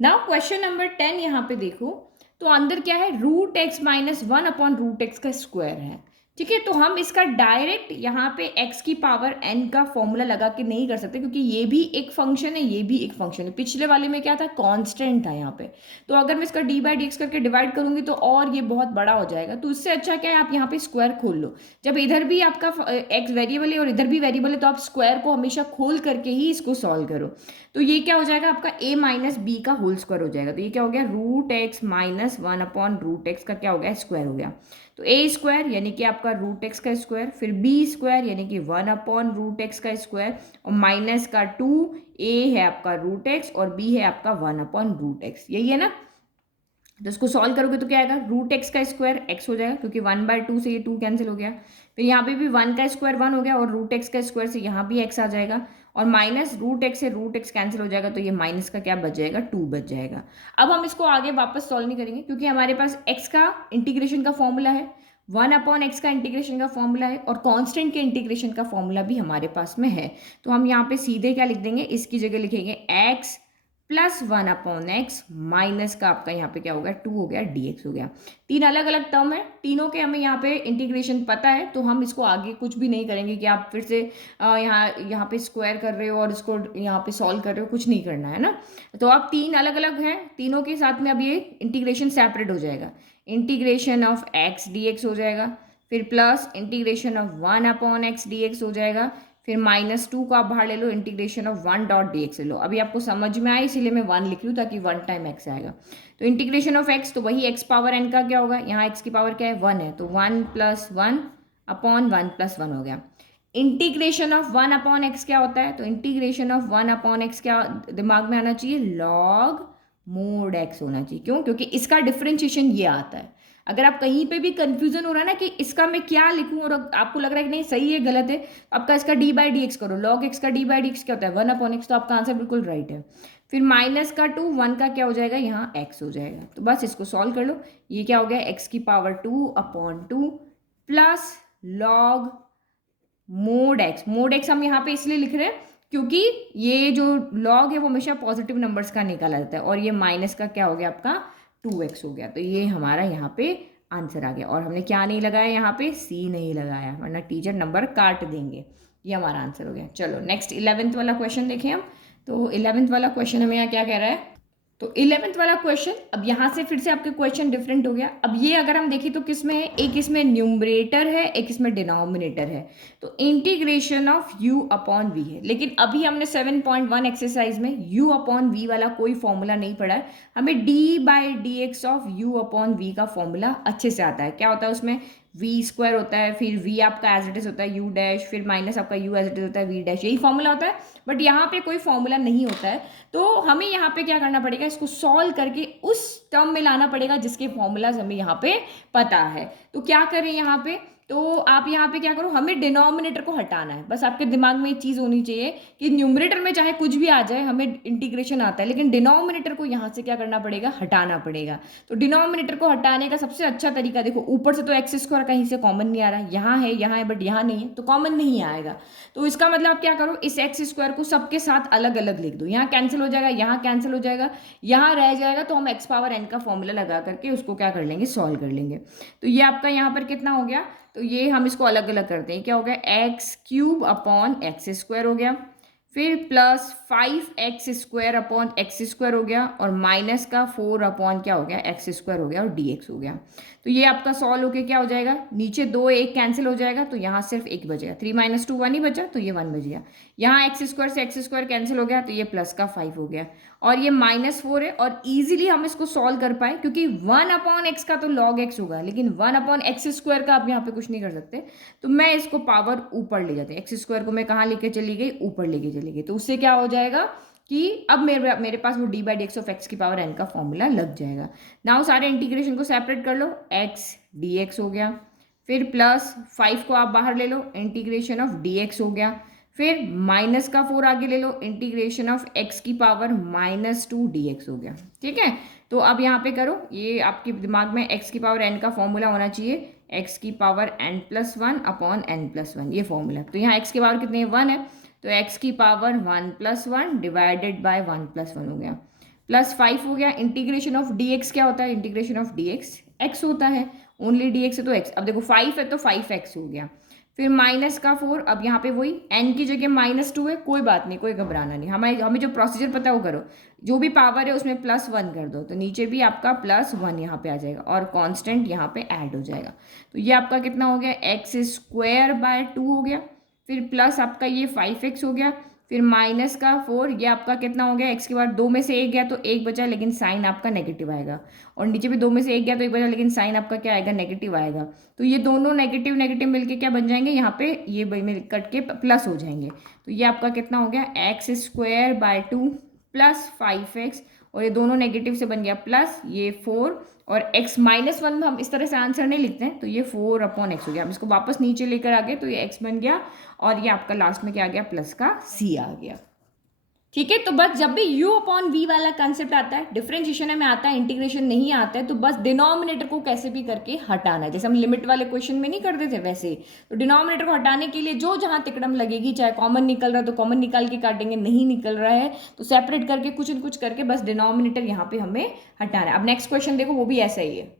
नाउ क्वेश्चन नंबर 10 यहाँ पे देखो, तो अंदर क्या है, √x-1/√x का स्क्वायर है। ठीक है, तो हम इसका डायरेक्ट यहाँ पे x की पावर n का फॉर्मूला लगा के नहीं कर सकते, क्योंकि ये भी एक फंक्शन है, ये भी एक फंक्शन है। पिछले वाले में क्या था, कांस्टेंट था यहाँ पे। तो अगर मैं इसका d/dx करके डिवाइड करूंगी तो और ये बहुत बड़ा हो जाएगा। तो इससे अच्छा क्या है, आप यहाँ पे स्क्वायर खोल लो। जब इधर भी आपका x वेरिएबल है और इधर भी वेरिएबल है, तो आप स्क्वायर को हमेशा खोल करके ही इसको सॉल्व करो। तो ये क्या हो जाएगा, आपका a माइनस बी का होल स्क्वायर हो जाएगा। तो ये क्या हो गया, √x-1/√x का क्या हो गया, स्क्वायर हो गया। तो a² यानी कि आपका √x का स्क्वायर, फिर b² यानी कि 1/√x का स्क्वायर, और माइनस का 2, a है आपका √x और b है आपका 1/√x, यही है ना। तो इसको सॉल्व करोगे तो क्या आएगा, √x का स्क्वायर x हो जाएगा, क्योंकि 1/2 से ये 2 कैंसिल हो गया। फिर यहाँ पे भी 1 का स्क्वायर 1 हो गया, और √x का स्क्वायर से यहाँ भी x आ जाएगा, और माइनस √x से √x कैंसिल हो जाएगा, तो ये माइनस का क्या बच जाएगा, 2 बच जाएगा। अब हम इसको आगे वापस सॉल्व नहीं करेंगे, क्योंकि हमारे पास x का इंटीग्रेशन का फॉर्मूला है, 1/x का इंटीग्रेशन का फॉर्मूला है, और कांस्टेंट के इंटीग्रेशन का फॉर्मूला भी हमारे पास में है। तो हम यहाँ पे सीधे क्या लिख देंगे, इसकी जगह लिखेंगे x प्लस 1/x माइनस का आपका यहाँ पे क्या हो गया, 2 हो गया, dx हो गया। तीन अलग अलग टर्म है, तीनों के हमें यहाँ पे इंटीग्रेशन पता है, तो हम इसको आगे कुछ भी नहीं करेंगे कि आप फिर से यहाँ पे स्क्वायर कर रहे हो और इसको यहाँ पे सॉल्व कर रहे हो, कुछ नहीं करना है ना। तो अब तीन अलग अलग है, तीनों के साथ में अब ये इंटीग्रेशन सेपरेट हो जाएगा। इंटीग्रेशन ऑफ x dx हो जाएगा, फिर plus integration of 1/x dx हो जाएगा, फिर -2 को आप बाहर ले लो, इंटीग्रेशन ऑफ 1.dx ले लो। अभी आपको समझ में आया इसलिए मैं 1 लिख रही हूँ, ताकि 1 टाइम x आएगा। तो इंटीग्रेशन ऑफ x, तो वही x पावर n का क्या होगा, यहाँ x की पावर क्या है, 1 है, तो 1+1/1+1 हो गया। इंटीग्रेशन ऑफ 1/x क्या होता है, तो इंटीग्रेशन ऑफ 1/x क्या दिमाग में आना चाहिए, log mod x होना चाहिए। क्यों, क्योंकि इसका डिफरेंशिएशन ये आता है। अगर आप कहीं पे भी कंफ्यूजन हो रहा है ना कि इसका मैं क्या लिखूं, और आपको लग रहा है कि नहीं सही है गलत है, आपका इसका d/dx करो। log x का d/dx क्या होता है, 1/x, तो आपका आंसर बिल्कुल राइट है। फिर -2, 1 का क्या हो जाएगा, यहाँ x हो जाएगा। तो बस इसको सॉल्व कर लो। ये क्या हो गया, x की power 2/2 plus log mod x हम यहाँ पे इसलिए लिख रहे हैं क्योंकि ये जो log है वो हमेशा पॉजिटिव नंबर्स का निकाला जाता है, और ये माइनस का क्या हो गया आपका 2x हो गया। तो ये हमारा यहाँ पे आंसर आ गया। और हमने क्या नहीं लगाया, यहाँ पे c नहीं लगाया, वरना टीचर नंबर काट देंगे। ये हमारा आंसर हो गया। चलो नेक्स्ट 11th वाला क्वेश्चन देखें हम। तो 11th वाला क्वेश्चन हमें यहाँ क्या कह रहा है। तो 11th वाला क्वेश्चन, अब यहाँ से फिर से आपके क्वेश्चन डिफरेंट हो गया। अब ये अगर हम देखें तो किस में है, एक इसमें न्यूमरेटर है, एक इसमें डिनोमिनेटर है। तो integration of u upon v है, लेकिन अभी हमने 7.1 एक्सरसाइज में u अपॉन v वाला कोई फॉर्मूला नहीं पढ़ा है। हमें d/dx of u upon v का फॉर्मूला अच्छे से आता है। क्या होता है उसमें, वी स्क्वायर होता है, फिर वी आपका एज इट इज होता है यू डैश, फिर माइनस आपका यू एज इट इज होता है वी डैश, यही फॉर्मूला होता है। बट यहाँ पे कोई फॉर्मूला नहीं होता है, तो हमें यहाँ पे क्या करना पड़ेगा, इसको सॉल्व करके उस टर्म में लाना पड़ेगा जिसके फॉर्मूलाज हमें यहाँ पे पता है। तो क्या करें यहाँ पे, तो आप यहाँ पे क्या करो, हमें डिनोमिनेटर को हटाना है। बस आपके दिमाग में एक चीज़ होनी चाहिए कि न्यूमरेटर में चाहे कुछ भी आ जाए, हमें इंटीग्रेशन आता है, लेकिन डिनोमिनेटर को यहाँ से क्या करना पड़ेगा, हटाना पड़ेगा। तो डिनोमिनेटर को हटाने का सबसे अच्छा तरीका देखो, ऊपर से तो एक्स स्क्वायर कहीं से कॉमन नहीं आ रहा, यहाँ है बट यहाँ नहीं है, तो कॉमन नहीं आएगा। तो इसका मतलब आप क्या करो, इस एक्स स्क्वायर को सबके साथ अलग अलग लिख दो। यहाँ कैंसिल हो जाएगा, यहाँ कैंसिल हो जाएगा, यहाँ रह जाएगा, तो हम एक्स पावर एन का फॉर्मूला लगा करके उसको क्या कर लेंगे, सॉल्व कर लेंगे। तो ये आपका यहाँ पर कितना हो गया, तो ये हम इसको अलग अलग करते हैं। क्या हो गया, x cube upon x square हो गया, फिर plus 5x square upon x square हो गया, और माइनस का 4 अपॉन क्या हो गया, एक्स स्क्वायर हो गया, और dx हो गया। तो ये आपका सॉल्व होके क्या हो जाएगा, नीचे 2 1 कैंसिल हो जाएगा, तो यहाँ सिर्फ 1 बचेगा। 3 - 2 1 ही बचा, तो ये 1 बच गया। यहाँ एक्स स्क्वायर से एक्स स्क्वायर कैंसिल हो गया, तो ये प्लस का 5 हो गया, और ये -4 है। और इजीली हम इसको सॉल्व कर पाए, क्योंकि 1 अपॉन एक्स का तो log x होगा, लेकिन 1 अपॉन एक्स स्क्वायर का आप यहाँ पे कुछ नहीं कर सकते। तो मैं इसको पावर ऊपर ले जाते, एक्स स्क्वायर को मैं कहाँ लेके चली गई, ऊपर लेके चली गई। तो उससे क्या हो जाएगा कि अब मेरे पास वो d/dx ऑफ एक्स की पावर n का फॉर्मूला लग जाएगा। नाउ सारे इंटीग्रेशन को सेपरेट कर लो, x dx हो गया, फिर प्लस 5 को आप बाहर ले लो, इंटीग्रेशन ऑफ dx हो गया, फिर माइनस का 4 आगे ले लो, इंटीग्रेशन ऑफ x की पावर -2 dx हो गया। ठीक है, तो अब यहाँ पे करो, ये आपके दिमाग में x की पावर n का फॉर्मूला होना चाहिए, x की पावर n+1 अपॉन n+1, ये फॉर्मूला। तो यहाँ x की पावर कितनी है, 1 है, तो x की पावर 1+1 डिवाइडेड बाय 1+1 हो गया, प्लस 5 हो गया। इंटीग्रेशन ऑफ dx क्या होता है, इंटीग्रेशन ऑफ dx x होता है, ओनली dx है तो x। अब देखो 5 है तो 5x हो गया, फिर माइनस का 4, अब यहाँ पे वही n की जगह -2 है, कोई बात नहीं, कोई घबराना नहीं, हमें जो प्रोसीजर पता है वो करो, जो भी पावर है उसमें +1 कर दो, तो नीचे भी आपका +1 यहाँ पे आ जाएगा, और कांस्टेंट यहाँ पे ऐड हो जाएगा। तो ये आपका कितना हो गया, x²/2 हो गया, फिर प्लस आपका ये 5x हो गया, फिर माइनस का 4, ये आपका कितना हो गया, x के बाद 2 में से 1 गया तो 1 बचा, लेकिन साइन आपका नेगेटिव आएगा, और नीचे भी 2 में से 1 गया तो 1 बचा, लेकिन साइन आपका क्या आएगा, नेगेटिव आएगा। तो ये दोनों नेगेटिव नेगेटिव मिलके क्या बन जाएंगे, यहाँ पे ये मिल कट के प्लस हो जाएंगे। तो ये आपका कितना हो गया, x²/2 प्लस 5x, और ये दोनों नेगेटिव से बन गया प्लस ये 4, और x -1 में हम इस तरह से आंसर नहीं लिखते हैं, तो ये 4/x हो गया। हम इसको वापस नीचे लेकर आ गए, तो ये x बन गया, और ये आपका लास्ट में क्या आ गया, प्लस का c आ गया। ठीक है, तो बस जब भी u अपॉन v वाला कंसेप्ट आता है, डिफरेंशिएशन में आता है, इंटीग्रेशन नहीं आता है, तो बस डिनोमिनेटर को कैसे भी करके हटाना है। जैसे हम लिमिट वाले क्वेश्चन में नहीं करते थे वैसे ही, तो डिनोमिनेटर को हटाने के लिए जो जहां तिकड़म लगेगी, चाहे कॉमन निकल रहा है तो कॉमन निकाल के काटेंगे, नहीं निकल रहा है तो सेपरेट करके कुछ न कुछ करके बस डिनोमिनेटर यहाँ पे हमें हटाना है। अब नेक्स्ट क्वेश्चन देखो, वो भी ऐसा ही है।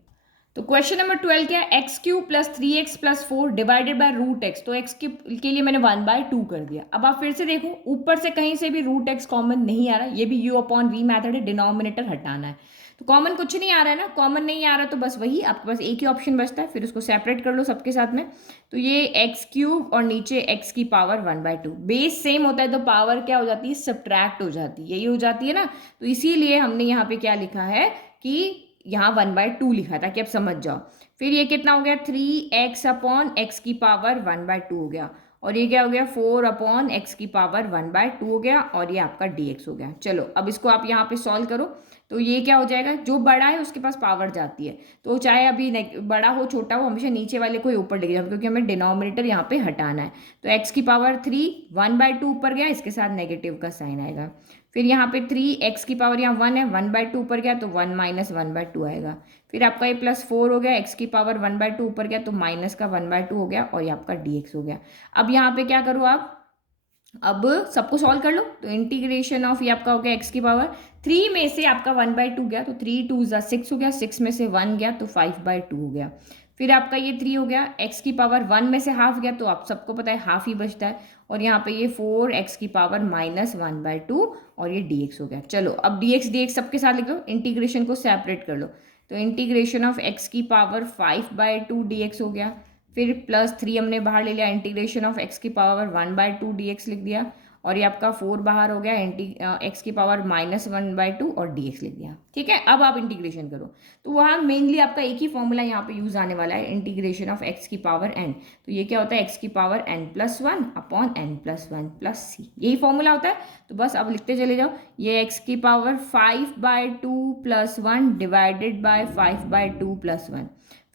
तो क्वेश्चन नंबर 12 क्या है, x³ + 3x + 4 divided by √x। तो x के लिए मैंने 1/2 कर दिया। अब आप फिर से देखो, ऊपर से कहीं से भी √x कॉमन नहीं आ रहा, ये भी u अपॉन v मैथड है, डिनोमिनेटर हटाना है। तो कॉमन कुछ नहीं आ रहा है ना, कॉमन नहीं आ रहा, तो बस वही आपके पास एक ही ऑप्शन बचता है, फिर उसको सेपरेट कर लो सबके साथ में। तो ये x³ और नीचे x की पावर 1/2, बेस सेम होता है तो पावर क्या हो जाती है, सब्ट्रैक्ट हो जाती है, यही हो जाती है ना। तो इसीलिए हमने यहाँ पे क्या लिखा है कि यहाँ 1/2 लिखा था, कि आप समझ जाओ। फिर ये कितना हो गया, 3x अपॉन एक्स की पावर 1/2 हो गया, और ये क्या हो गया, 4 अपॉन एक्स की पावर 1/2 हो गया, और ये आपका dx हो गया। चलो अब इसको आप यहाँ पे सॉल्व करो, तो ये क्या हो जाएगा, जो बड़ा है उसके पास पावर जाती है, तो चाहे अभी बड़ा हो छोटा हो, हमेशा नीचे वाले को ही ऊपर लेके जाओ, क्योंकि हमें डिनोमिनेटर यहाँ पे हटाना है। तो x की पावर 3 1/2 ऊपर गया, इसके साथ नेगेटिव का साइन आएगा। फिर यहाँ पे 3x की पावर यहाँ 1 है, 1/2 ऊपर गया तो 1 - 1/2 आएगा। फिर आपका ये +4 हो गया, x की पावर 1/2 ऊपर गया तो माइनस का 1/2 हो गया, और ये आपका dx हो गया। अब यहाँ पे क्या करो आप, अब सबको सॉल्व कर लो, तो इंटीग्रेशन ऑफ ये आपका हो गया x की पावर 3 में से आपका 1/2 गया, तो 3 2 6 हो गया, 6 में से 1 गया तो 5/2 हो गया। फिर आपका ये 3 हो गया, x की पावर 1 में से हाफ गया, तो आप सबको पता है हाफ ही बचता है, और यहाँ पे ये 4x की पावर -1/2 और ये dx हो गया। चलो अब dx सबके साथ लिख लो, इंटीग्रेशन को सेपरेट कर लो। तो इंटीग्रेशन ऑफ x की पावर 5/2 dx हो गया। फिर +3 हमने बाहर ले लिया, इंटीग्रेशन ऑफ x की पावर 1/2 dx लिख दिया। और ये आपका 4 बाहर हो गया, x की पावर -1/2 और dx लिख दिया। ठीक है, अब आप इंटीग्रेशन करो। तो वहाँ मेनली आपका एक ही फॉर्मूला यहाँ पे यूज आने वाला है, इंटीग्रेशन ऑफ x की पावर n। तो ये क्या होता है, x की power n+1 upon n+1 plus c, यही फॉर्मूला होता है। तो बस अब लिखते चले जाओ, ये x की पावर 5/2 + 1 डिवाइडेड बाय 5/2 + 1।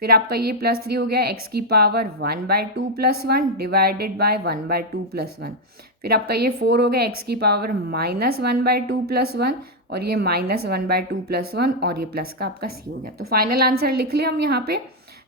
फिर आपका ये +3 हो गया, x की पावर 1/2 + 1 डिवाइडेड बाय 1/2 + 1। फिर आपका ये 4 हो गया, x की पावर -1/2 + 1 और ये -1/2 + 1 और ये प्लस का आपका c हो गया। तो फाइनल आंसर लिख लिया हम यहाँ पे।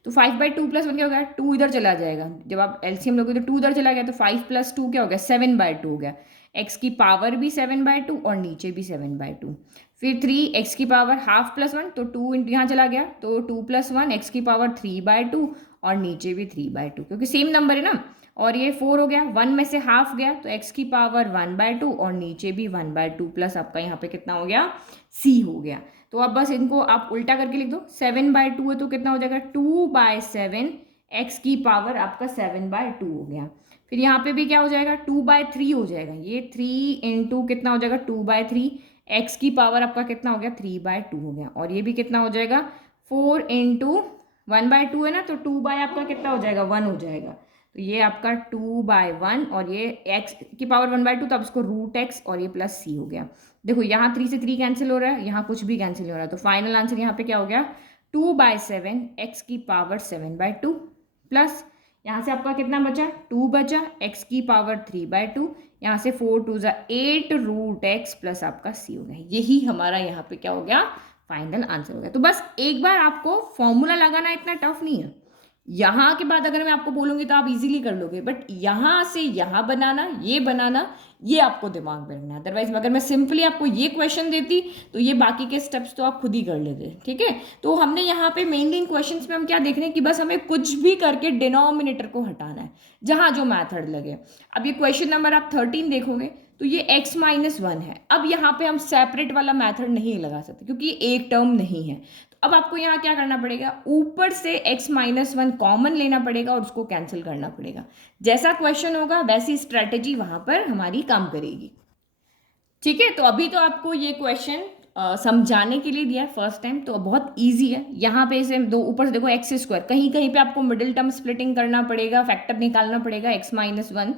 तो 5/2 + 1 क्या हो गया, 2 इधर चला जाएगा, जब आप एलसीएम लोगे तो 2 इधर चला गया, तो 5 + 2 क्या हो गया, 7/2 हो गया। x की पावर भी 7/2 और नीचे भी 7/2। फिर 3 x की पावर ½ + 1, तो 2 यहाँ चला गया, तो 2 + 1 x की पावर 3/2 और नीचे भी 3/2, क्योंकि सेम नंबर है ना। और ये 4 हो गया, 1 में से हाफ गया, तो x की पावर 1/2 और नीचे भी 1/2 प्लस आपका यहाँ पे कितना हो गया, c हो गया। तो अब बस इनको आप उल्टा करके लिख दो, 7/2 है तो कितना हो जाएगा, 2/7 x की पावर आपका 7/2 हो गया। फिर यहाँ पे भी क्या हो जाएगा, 2/3 हो जाएगा, ये 3 × कितना हो जाएगा, 2/3, x की पावर आपका कितना हो गया, 3/2 हो गया। और ये भी कितना हो जाएगा, 4 × 1/2 है ना, तो 2 बाय आपका कितना हो जाएगा, 1 हो जाएगा। तो ये आपका 2/1 और ये x की पावर 1/2, तो अब इसको √x और ये +c हो गया। देखो यहाँ 3 से 3 कैंसिल हो रहा है, यहाँ कुछ भी कैंसिल हो रहा है, तो फाइनल आंसर यहाँ पे क्या हो गया, 2/7 x की पावर 7/2 प्लस यहाँ से आपका कितना बचा, 2 बचा, x की पावर 3/2, यहाँ से 4 × 2 = 8 √x प्लस आपका c हो गया। यही हमारा यहाँ पे क्या हो गया, फाइनल आंसर हो गया। तो बस एक बार आपको फॉर्मूला लगाना इतना टफ नहीं है, यहाँ के बाद अगर मैं आपको बोलूँगी तो आप इजीली कर लोगे, बट यहाँ से यहाँ बनाना, ये आपको दिमाग में रखना है। अदरवाइज अगर मैं सिंपली आपको ये क्वेश्चन देती तो ये बाकी के स्टेप्स तो आप खुद ही कर लेते। ठीक है, तो हमने यहाँ पे मेनली इन क्वेश्चंस में हम क्या देख रहे हैं कि बस हमें कुछ भी करके डिनोमिनेटर को हटाना है, जहाँ जो मैथड लगे। अब ये क्वेश्चन नंबर आप 13 देखोगे तो ये x-1 है। अब यहाँ पे हम सेपरेट वाला मैथड नहीं लगा सकते क्योंकि ये एक टर्म नहीं है। अब आपको यहाँ क्या करना पड़ेगा, ऊपर से x-1 कॉमन लेना पड़ेगा और उसको कैंसिल करना पड़ेगा। जैसा क्वेश्चन होगा वैसी स्ट्रेटेजी वहां पर हमारी काम करेगी। ठीक है, तो अभी तो आपको ये क्वेश्चन समझाने के लिए दिया है फर्स्ट टाइम, तो बहुत इजी है। यहाँ पे इसे दो ऊपर से देखो x², कहीं कहीं पे आपको मिडिल टर्म स्प्लिटिंग करना पड़ेगा, फैक्टर निकालना पड़ेगा x-1।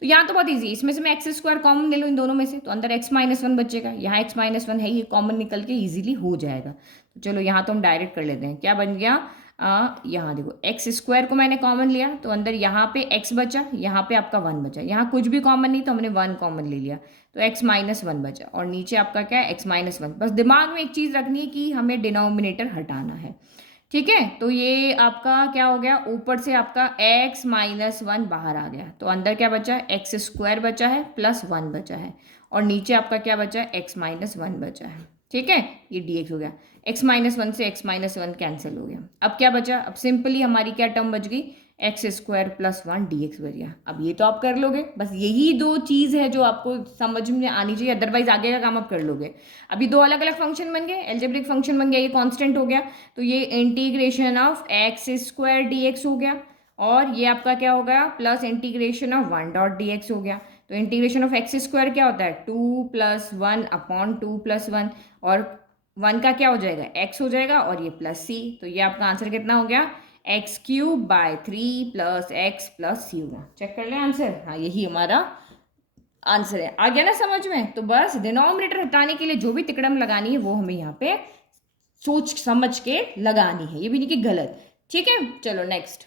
तो यहाँ तो बहुत इजी, इसमें से मैं x² कॉमन ले लूँ इन दोनों में से, तो अंदर x-1 बचेगा, यहाँ x-1 है, ये कॉमन निकल के इजीली हो जाएगा। तो चलो यहाँ तो हम डायरेक्ट कर लेते हैं, क्या बन गया, यहाँ देखो x² को मैंने कॉमन लिया तो अंदर यहाँ पे x बचा, यहाँ पे आपका 1 बचा, यहाँ कुछ भी कॉमन नहीं तो हमने 1 कॉमन ले लिया, तो x-1 बचा और नीचे आपका क्या है, x-1। बस दिमाग में एक चीज़ रखनी है कि हमें डिनोमिनेटर हटाना है। ठीक है, तो ये आपका क्या हो गया, ऊपर से आपका x-1 बाहर आ गया, तो अंदर क्या बचा, x² बचा है प्लस 1 बचा है और नीचे आपका क्या बचा है, x-1 बचा है। ठीक है, ये dx हो गया, x-1 से x-1 कैंसिल हो गया। अब क्या बचा, अब सिंपली हमारी क्या टर्म बच गई, x² + 1 dx बच गया। अब ये तो आप कर लोगे, बस यही दो चीज़ है जो आपको समझ में आनी चाहिए, अदरवाइज आगे का काम आप कर लोगे। अभी दो अलग अलग फंक्शन बन गए, एल्जेब्रिक फंक्शन बन गया, ये कांस्टेंट हो गया, तो ये इंटीग्रेशन ऑफ x² dx हो गया और ये आपका क्या हो गया, प्लस इंटीग्रेशन ऑफ 1 .dx हो गया। तो इंटीग्रेशन ऑफ x² क्या होता है, 2 + 1 अपॉन 2 + 1 और 1 का क्या हो जाएगा, x हो जाएगा और ये प्लस c, तो ये आपका आंसर कितना हो गया, x³ / 3 + x + c होगा। चेक कर लें आंसर, हाँ यही हमारा आंसर है। आ गया ना समझ में। तो बस डिनोमिनेटर हटाने के लिए जो भी तिकड़म लगानी है वो हमें यहाँ पे सोच समझ के लगानी है, ये भी नहीं कि गलत। ठीक है, चलो नेक्स्ट।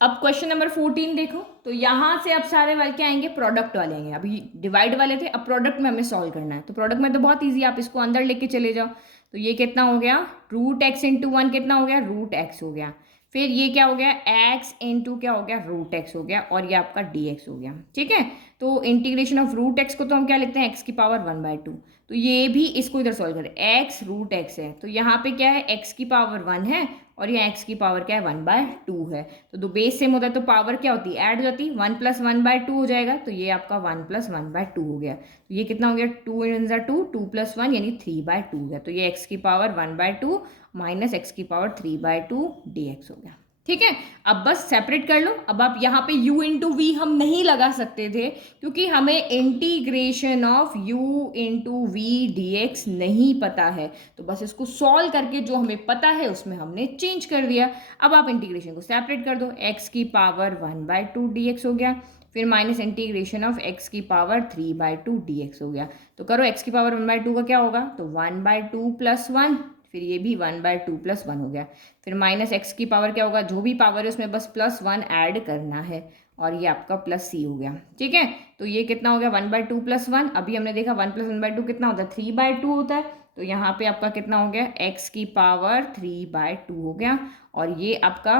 अब क्वेश्चन नंबर 14 देखो, तो यहाँ से अब सारे वाले क्या आएंगे, प्रोडक्ट वाले आएंगे। अभी डिवाइड वाले थे, अब प्रोडक्ट में हमें सॉल्व करना है। तो प्रोडक्ट में तो बहुत इजी, आप इसको अंदर लेके चले जाओ। तो ये कितना हो गया, √x × 1 कितना हो गया, √x हो गया। फिर ये क्या हो गया, x × क्या हो गया, √x हो गया और ये आपका dx हो गया। ठीक है, तो इंटीग्रेशन ऑफ रूट एक्स को तो हम क्या लिखते हैं, एक्स की पावर 1/2। तो ये भी इसको इधर सॉल्व करें, एक्स रूट एक्स है तो यहाँ पे क्या है, एक्स की पावर 1 है और यहाँ एक्स की पावर क्या है, 1/2 है। तो दो बेस सेम होता है तो पावर क्या होती है, ऐड हो जाती है, 1 + 1/2 हो जाएगा। तो ये आपका 1 + 1/2 हो गया। तो ये कितना हो गया, 2 × 2, 2 + 1 यानी 3/2 हो गया। तो ये एक्स की पावर 1/2 माइनस एक्स की पावर 3/2 dx हो गया। ठीक है, अब बस सेपरेट कर लो। अब आप यहाँ पे u इंटू वी हम नहीं लगा सकते थे क्योंकि हमें integration of u into v d नहीं पता है। तो बस इसको सॉल्व करके जो हमें पता है उसमें हमने चेंज कर दिया। अब आप इंटीग्रेशन को सेपरेट कर दो, x की पावर 1/2 dx हो गया, फिर माइनस इंटीग्रेशन ऑफ x की पावर 3/2 dx हो गया। तो करो x की पावर 1/2 का क्या होगा, तो 1/2 + 1, फिर ये भी 1/2 + 1 हो गया, फिर माइनस एक्स की पावर क्या होगा, जो भी पावर है उसमें बस +1 ऐड करना है और ये आपका +c हो गया। ठीक है, तो ये कितना हो गया, 1/2 + 1। अभी हमने देखा 1 + 1/2 कितना होता है, 3/2 होता है। तो यहाँ पे आपका कितना हो गया, x की पावर 3/2 हो गया और ये आपका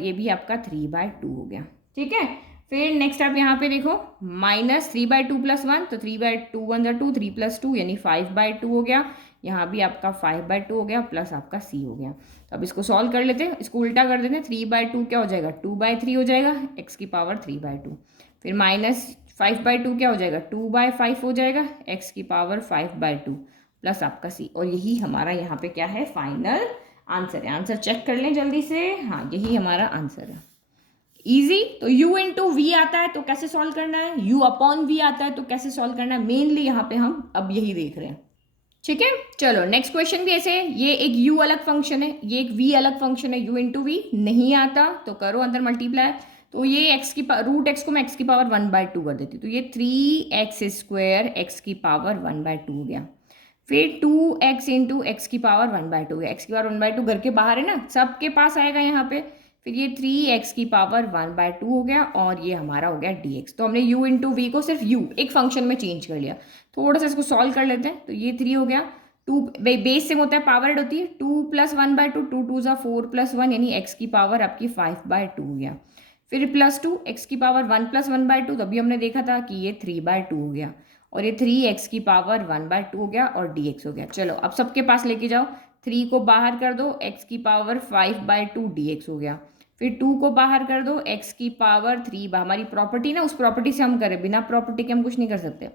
ये भी आपका 3/2 हो गया। ठीक है, फिर नेक्स्ट आप यहाँ पे देखो माइनस 3/2 + 1, तो 3/2 × 1 = 2, 3 + 2 यानी 5/2 हो गया। यहाँ भी आपका 5/2 हो गया प्लस आपका c हो गया। तो अब इसको सॉल्व कर लेते हैं, इसको उल्टा कर देते हैं, 3/2 क्या हो जाएगा, 2/3 हो जाएगा, x की पावर 3/2, फिर माइनस 5/2 क्या हो जाएगा, 2/5 हो जाएगा, x की पावर 5/2 प्लस आपका c। और यही हमारा यहाँ पे क्या है, फाइनल आंसर है। आंसर चेक कर लें जल्दी से, हाँ यही हमारा आंसर है। इजी। तो u इंटू वी आता है तो कैसे सॉल्व करना है, u अपॉन वी आता है तो कैसे सॉल्व करना है, मेनली यहाँ पे हम अब यही देख रहे हैं। ठीक है, चलो नेक्स्ट क्वेश्चन भी ऐसे है, ये एक u अलग फंक्शन है, ये एक v अलग फंक्शन है, u इंटू वी नहीं आता तो करो अंदर मल्टीप्लाई। तो ये x की रूट एक्स को मैं x की पावर 1/2 कर देती हूँ, तो ये 3x² x की पावर 1/2 हो गया। फिर 2x इंटू एक्स की पावर 1/2 हो गया, x की पावर 1/2 घर के बाहर है ना, सबके पास आएगा यहाँ पे। फिर ये 3x की पावर 1/2 हो गया और ये हमारा हो गया dx। तो हमने u इंटू वी को सिर्फ u एक फंक्शन में चेंज कर लिया। थोड़ा सा इसको सॉल्व कर लेते हैं, तो ये 3 हो गया, 2 बेस सेम होता है, पावर एड होती है, 2 + 1/2, 2 2 = 4 + 1 यानी x की पावर आपकी 5/2 हो गया। फिर +2 x की पावर 1 + 1/2, तो अभी हमने देखा था कि ये 3/2 हो गया और ये 3x की पावर 1/2 हो गया और dx हो गया। चलो अब सबके पास लेके जाओ, 3 को बाहर कर दो, x की पावर 5/2 dx हो गया। फिर 2 को बाहर कर दो, x की पावर 3, हमारी प्रॉपर्टी ना, उस प्रॉपर्टी से हम करें, बिना प्रॉपर्टी के हम कुछ नहीं कर सकते।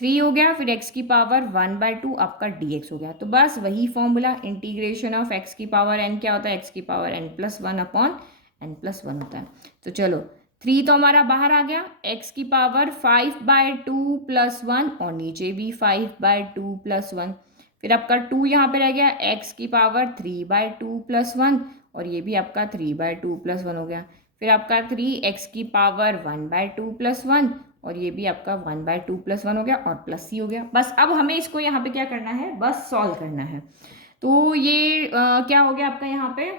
3 हो गया, फिर x की पावर 1/2 आपका dx हो गया। तो बस वही फॉर्मूला, इंटीग्रेशन ऑफ x की पावर n क्या होता है, x की पावर n+1 अपॉन n+1 होता है। तो चलो 3 तो हमारा बाहर आ गया, x की पावर 5/2 + 1 और नीचे भी 5/2 + 1। फिर आपका 2 यहाँ पे रह गया, x की पावर 3/2 + 1 और ये भी आपका 3/2 + 1 हो गया। फिर आपका 3x की पावर 1/2 + 1 और ये भी आपका 1/2 + 1 हो गया और प्लस c हो गया। बस अब हमें इसको यहाँ पे क्या करना है, बस सॉल्व करना है। तो ये क्या हो गया आपका यहाँ पे,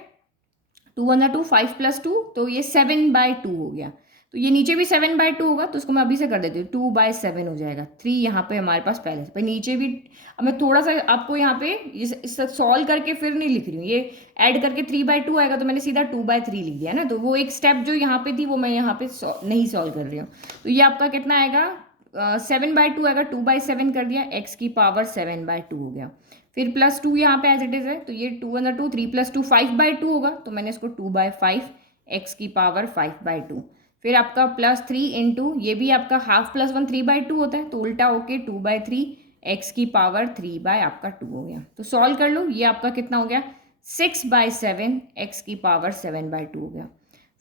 2 × 2 5 + 2, तो ये 7/2 हो गया। तो ये नीचे भी 7/2 होगा, तो उसको मैं अभी से कर देती हूँ, 2/7 हो जाएगा। 3 यहाँ पे हमारे पास पहले से, नीचे भी अब मैं थोड़ा सा आपको यहाँ पे इस सॉल्व करके फिर नहीं लिख रही हूँ, ये ऐड करके 3/2 आएगा तो मैंने सीधा 2/3 लिख दिया ना। तो वो एक स्टेप जो यहाँ पे थी वो मैं यहाँ पे नहीं सॉल्व कर रही हूँ। तो ये आपका कितना आएगा, 7/2 आएगा, 2/7 कर दिया, x की पावर 7/2 हो गया। फिर +2 यहाँ पे एज इट इज है, तो ये 2 × 2 3 + 2 5/2 होगा, तो मैंने इसको 2/5 x की पावर 5/2। फिर आपका +3 इंटू ये भी आपका हाफ + 1 3/2 होता है, तो उल्टा होके 2/3 x की पावर 3/2 हो गया। तो सॉल्व कर लो, ये आपका कितना हो गया, 6/7 x की पावर 7/2 हो गया।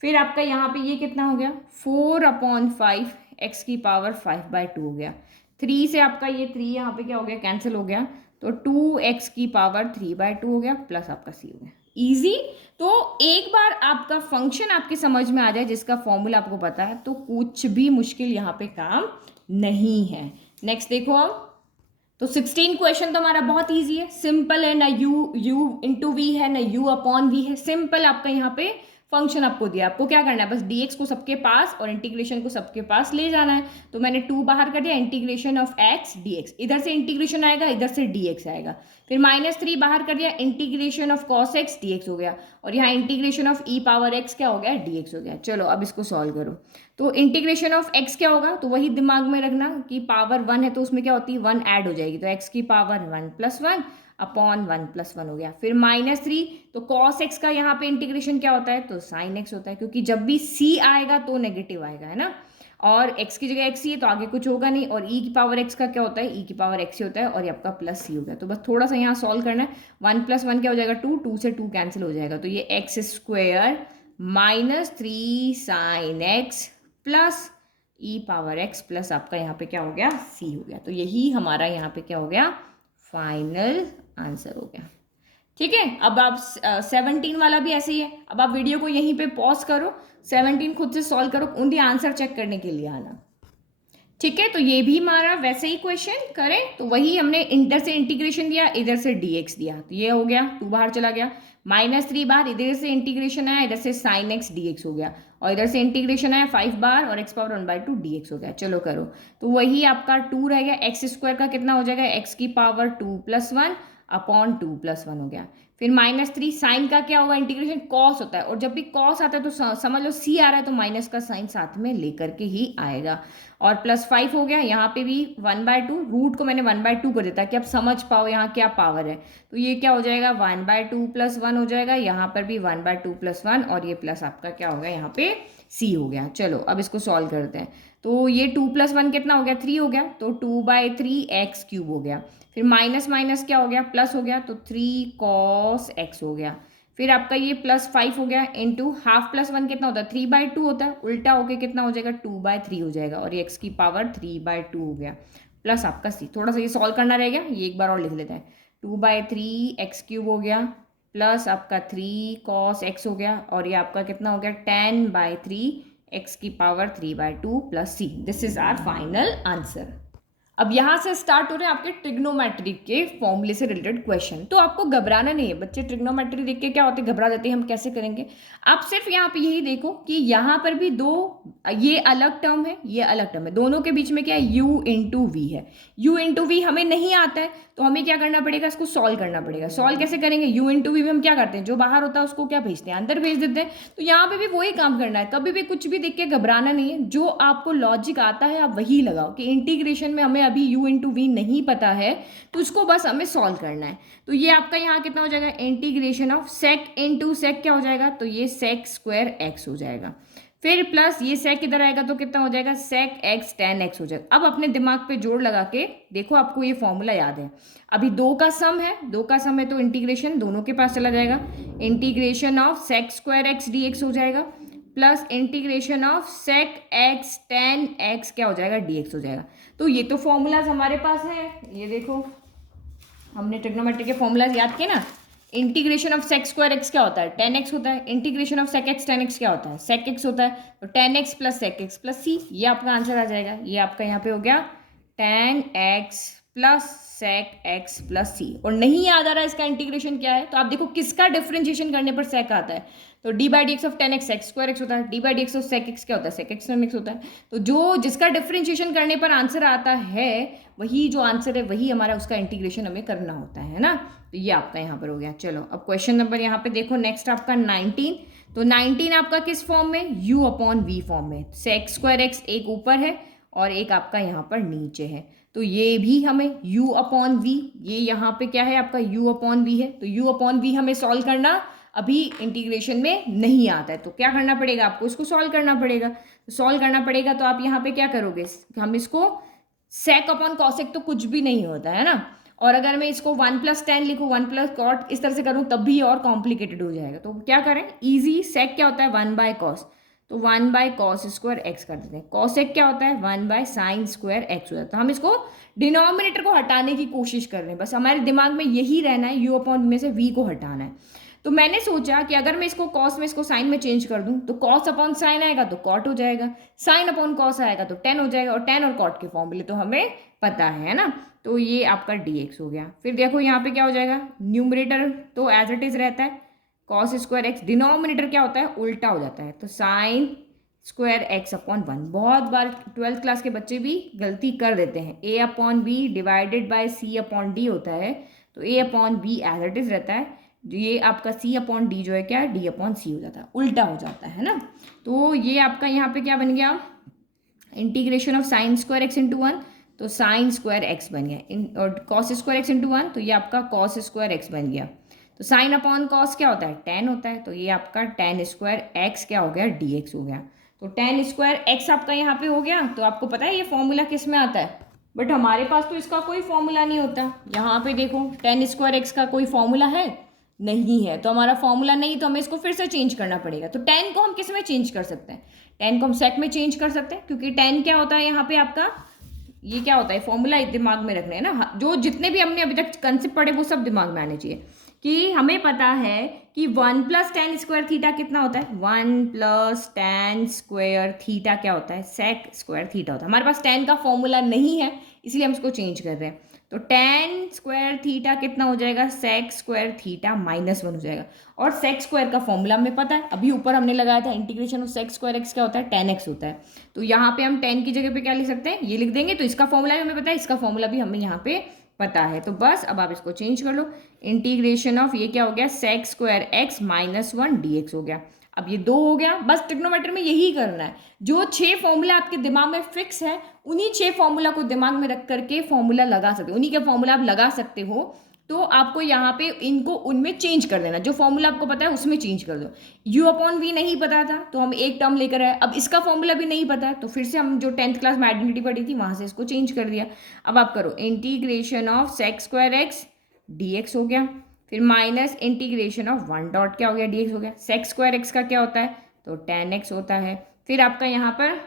फिर आपका यहाँ पे ये कितना हो गया, 4/5 x की पावर 5/2 हो गया। 3 से आपका ये 3 यहाँ पे क्या हो गया, कैंसिल हो गया, तो 2x की पावर 3/2 हो गया प्लस आपका c हो गया। इजी। तो एक बार आपका फंक्शन आपके समझ में आ जाए जिसका फॉर्मूला आपको पता है तो कुछ भी मुश्किल यहाँ पे काम नहीं है। नेक्स्ट देखो अब, तो 16 क्वेश्चन तो हमारा बहुत इजी है, सिंपल है ना, u इंटू वी है ना u अपॉन वी है, सिंपल। आपका यहाँ पे फंक्शन आपको दिया, आपको क्या करना है, बस dx को सबके पास और इंटीग्रेशन को सबके पास ले जाना है। तो मैंने 2 बाहर कर दिया, इंटीग्रेशन ऑफ x dx, इधर से इंटीग्रेशन आएगा, इधर से dx आएगा। फिर -3 बाहर कर दिया, integration of cos x dx हो गया और यहाँ integration of e power x क्या हो गया, dx हो गया। चलो अब इसको सॉल्व करो। तो इंटीग्रेशन ऑफ एक्स क्या होगा, तो वही दिमाग में रखना कि पावर 1 है तो उसमें क्या होती है 1 ऐड हो जाएगी, तो एक्स की पावर 1+1 अपॉन 1+1 हो गया। फिर -3, तो कॉस एक्स का यहाँ पे इंटीग्रेशन क्या होता है, तो साइन एक्स होता है, क्योंकि जब भी सी आएगा तो नेगेटिव आएगा, है ना, और x की जगह x ही है तो आगे कुछ होगा नहीं, और e की पावर x का क्या होता है, e की पावर x ही होता है, और ये आपका प्लस c हो गया। तो बस थोड़ा सा यहाँ सॉल्व करना है, 1+1 क्या हो जाएगा 2, 2 से 2 कैंसिल हो जाएगा, तो ये x² -3 sin x plus e power x plus आपका यहाँ पे क्या हो गया c हो गया। तो यही हमारा यहाँ पे क्या हो गया, फाइनल आंसर हो गया। ठीक है, अब आप 17 वाला भी ऐसे ही है। अब आप वीडियो को यहीं पे पॉज करो, 17 खुद से सॉल्व करो, उनके आंसर चेक करने के लिए आना। ठीक है, तो ये भी हमारा वैसे ही क्वेश्चन करें, तो वही हमने इधर से इंटीग्रेशन दिया, इधर से dx दिया, तो ये हो गया 2 बाहर चला गया, -3 बार इधर से इंटीग्रेशन आया, इधर से sin x dx हो गया, और इधर से इंटीग्रेशन आया 5 बार और x पावर 1/2 dx हो गया। चलो करो, तो वही आपका 2 रह गया, x² का कितना हो जाएगा, x की पावर 2+1 अपॉन 2+1 हो गया। फिर -3 साइन का क्या होगा, इंटीग्रेशन कॉस होता है, और जब भी कॉस आता है तो समझ लो सी आ रहा है तो माइनस का साइन साथ में लेकर के ही आएगा, और +5 हो गया। यहाँ पे भी 1/2, रूट को मैंने 1/2 कर देता कि आप समझ पाओ यहाँ क्या पावर है, तो ये क्या हो जाएगा 1/2 + 1 हो जाएगा, यहाँ पर भी 1/2 + 1, और ये प्लस आपका क्या हो गया यहाँ पे c हो गया। चलो अब इसको सॉल्व करते हैं, तो ये 2 + 1 कितना हो गया 3 हो गया, तो 2/3 x³ हो गया। फिर माइनस माइनस क्या हो गया प्लस हो गया, तो 3 cos x हो गया। फिर आपका ये +5 हो गया इंटू हाफ +1 कितना होता है 3/2 होता है, उल्टा होके कितना हो जाएगा 2/3 हो जाएगा, और ये x की पावर 3/2 हो गया, प्लस आपका c। थोड़ा सा ये सॉल्व करना रह गया, ये एक बार और लिख लेते हैं, 2/3 x³ हो गया प्लस आपका 3 cos x हो गया, और ये आपका कितना हो गया 10/3 x की power 3/2 plus c। This is our final answer. अब यहाँ से स्टार्ट हो रहे हैं आपके ट्रिग्नोमेट्री के फॉर्मूले से रिलेटेड क्वेश्चन। तो आपको घबराना नहीं है बच्चे, ट्रिग्नोमेट्री देख के क्या होते हैं घबरा जाते हैं हम कैसे करेंगे। आप सिर्फ यहाँ पे यही देखो कि यहाँ पर भी दो, ये अलग टर्म है ये अलग टर्म है, दोनों के बीच में क्या है u इंटू वी है। u इंटू वी हमें नहीं आता है तो हमें क्या करना पड़ेगा, इसको सॉल्व करना पड़ेगा। सॉल्व कैसे करेंगे, u इंटू वी हम क्या करते हैं, जो बाहर होता है उसको क्या भेजते हैं अंदर भेज देते हैं। तो यहाँ पे भी वही काम करना है, कभी भी कुछ भी देख के घबराना नहीं है, जो आपको लॉजिक आता है आप वही लगाओ। कि इंटीग्रेशन में हमें अभी u इंटू वी नहीं पता है तो उसको बस हमें सॉल्व करना है। तो ये आपका यहाँ कितना हो जाएगा, integration of sec into sec क्या हो जाएगा, तो ये sec² x हो जाएगा। फिर प्लस ये सेक इधर आएगा तो कितना हो जाएगा sec x tan x हो जाएगा। अब अपने दिमाग पे जोड़ लगा के देखो, आपको ये फॉर्मूला याद है, अभी दो का सम है तो इंटीग्रेशन दोनों के पास चला जाएगा, integration of sec² x dx हो जाएगा plus integration of sec x tan x क्या हो जाएगा dx हो जाएगा। तो ये तो फॉर्मूलाज हमारे पास है, ये देखो हमने ट्रिग्नोमेट्री के फॉर्मूलाज याद किए ना। इंटीग्रेशन ऑफ sec² x क्या होता है 10x होता है, integration of sec x tan x क्या होता है sec x होता है, तो 10x + sec x + c, ये आपका आंसर आ जाएगा। ये आपका यहाँ पे हो गया 10x + sec x + c। और नहीं याद आ रहा है इसका इंटीग्रेशन क्या है, तो आप देखो किसका डिफरेंशिएशन करने पर sec आता है, तो d/dx of 10x sec² x होता है, d/dx ऑफ sec x क्या होता है sec x tan x होता है। तो जो जिसका डिफरेंशिएशन करने पर आंसर आता है वही जो आंसर है वही हमारा उसका इंटीग्रेशन हमें करना होता है ना। तो ये आपका यहाँ पर हो गया। चलो अब क्वेश्चन नंबर यहाँ पे देखो नेक्स्ट आपका 19। तो 19 आपका किस फॉर्म में, u/v फॉर्म में, sec² x एक ऊपर है और एक आपका यहाँ पर नीचे है। तो ये भी हमें u/v, ये यहाँ पे क्या है आपका u/v है, तो u/v हमें सॉल्व करना अभी इंटीग्रेशन में नहीं आता है, तो क्या करना पड़ेगा आपको, इसको सॉल्व करना पड़ेगा। तो सॉल्व करना पड़ेगा तो आप यहाँ पे क्या करोगे, हम इसको sec/cos तो कुछ भी नहीं होता है ना, और अगर मैं इसको 1 + tan लिखूँ 1 + cot इस तरह से करूँ तब भी और कॉम्प्लिकेटेड हो जाएगा। तो क्या करें, इजी, sec क्या होता है 1/cos, तो 1/cos² x कर देते हैं। cosec क्या होता है 1/sin² x हो जाता है। तो हम इसको डिनोमिनेटर को हटाने की कोशिश कर रहे हैं, बस हमारे दिमाग में यही रहना है u/v में से v को हटाना है। तो मैंने सोचा कि अगर मैं इसको cos में इसको sin में चेंज कर दूं तो cos/sin आएगा तो cot हो जाएगा, sin/cos आएगा तो tan हो जाएगा, और tan और cot के फॉर्मूले तो हमें पता है ना। तो ये आपका dx हो गया। फिर देखो यहाँ पे क्या हो जाएगा, न्यूमरेटर तो एज इट इज रहता है cos² x, डिनोमिनेटर क्या होता है उल्टा हो जाता है, तो sin² x/1। बहुत बार 12th क्लास के बच्चे भी गलती कर देते हैं, a/b डिवाइडेड बाय c/d होता है, तो a/b एज इट इज रहता है ये आपका सी अपॉन डी जो है क्या है, डी अपॉन सी हो जाता है, उल्टा हो जाता है ना। तो ये आपका यहाँ पे क्या बन गया, integration of sine square x into one, तो साइन स्क्वायर एक्स बन गया, और cos square x into one, तो ये आपका कॉस स्क्वायर एक्स बन गया। तो साइन अपॉन कॉस क्या होता है, टेन होता है, तो ये आपका टेन स्क्वायर एक्स क्या हो गया, डी एक्स हो गया। तो टेन स्क्वायर एक्स आपका यहाँ पे हो गया। तो आपको पता है ये फॉर्मूला किस में आता है, बट हमारे पास तो इसका कोई फॉर्मूला नहीं होता। यहाँ पे देखो टेन स्क्वायर एक्स का कोई फॉर्मूला है नहीं है, तो हमारा फॉर्मूला नहीं, तो हमें इसको फिर से चेंज करना पड़ेगा। तो टेन को हम किस में चेंज कर सकते हैं, टेन को हम सेक में चेंज कर सकते हैं, क्योंकि टेन क्या होता है यहाँ पे आपका, ये क्या होता है, फॉर्मूला दिमाग में रखना है ना, जो जितने भी हमने अभी तक कंसेप्ट पढ़े वो सब दिमाग में आने चाहिए। कि हमें पता है कि one plus ten square theta कितना होता है, one plus ten square theta क्या होता है, सेक स्क्वायर थीटा होता है। हमारे पास टेन का फॉर्मूला नहीं है, इसलिए हम इसको चेंज कर रहे हैं। तो टेन स्क्वायर थीटा कितना हो जाएगा, sec square theta minus one हो जाएगा। और सेक स्क्वायर का फॉर्मूला हमें पता है, अभी ऊपर हमने लगाया था, integration of sec square x क्या होता है, टेन एक्स होता है। तो यहाँ पे हम टेन की जगह पे क्या लिख सकते हैं, ये लिख देंगे। तो इसका फॉर्मूला भी हमें पता है, इसका फॉर्मूला भी हमें यहाँ पे पता है। तो बस अब आप इसको चेंज कर लो, इंटीग्रेशन ऑफ ये क्या हो गया, sec square x minus one d x हो गया। अब ये दो हो गया। बस ट्रिग्नोमेट्री में यही करना है, जो 6 फॉर्मूला आपके दिमाग में फिक्स है, उन्हीं 6 फॉर्मूला को दिमाग में रख करके फॉर्मूला लगा सकते हो, उन्हीं के फॉर्मूला आप लगा सकते हो। तो आपको यहाँ पे इनको उनमें चेंज कर देना, जो फॉर्मूला आपको पता है उसमें चेंज कर दो। यू अपॉन वी नहीं पता था तो हम एक टर्म लेकर आए, अब इसका फॉर्मूला भी नहीं पता है तो फिर से हम जो 10th क्लास में आइडेंटिटी पढ़ी थी वहां से इसको चेंज कर दिया। अब आप करो integration of sec square x d x हो गया, फिर minus integration of one dot क्या हो गया, डी एक्स हो गया। सेक स्क्वायर एक्स का क्या होता है, तो टेन एक्स होता है। फिर आपका यहाँ पर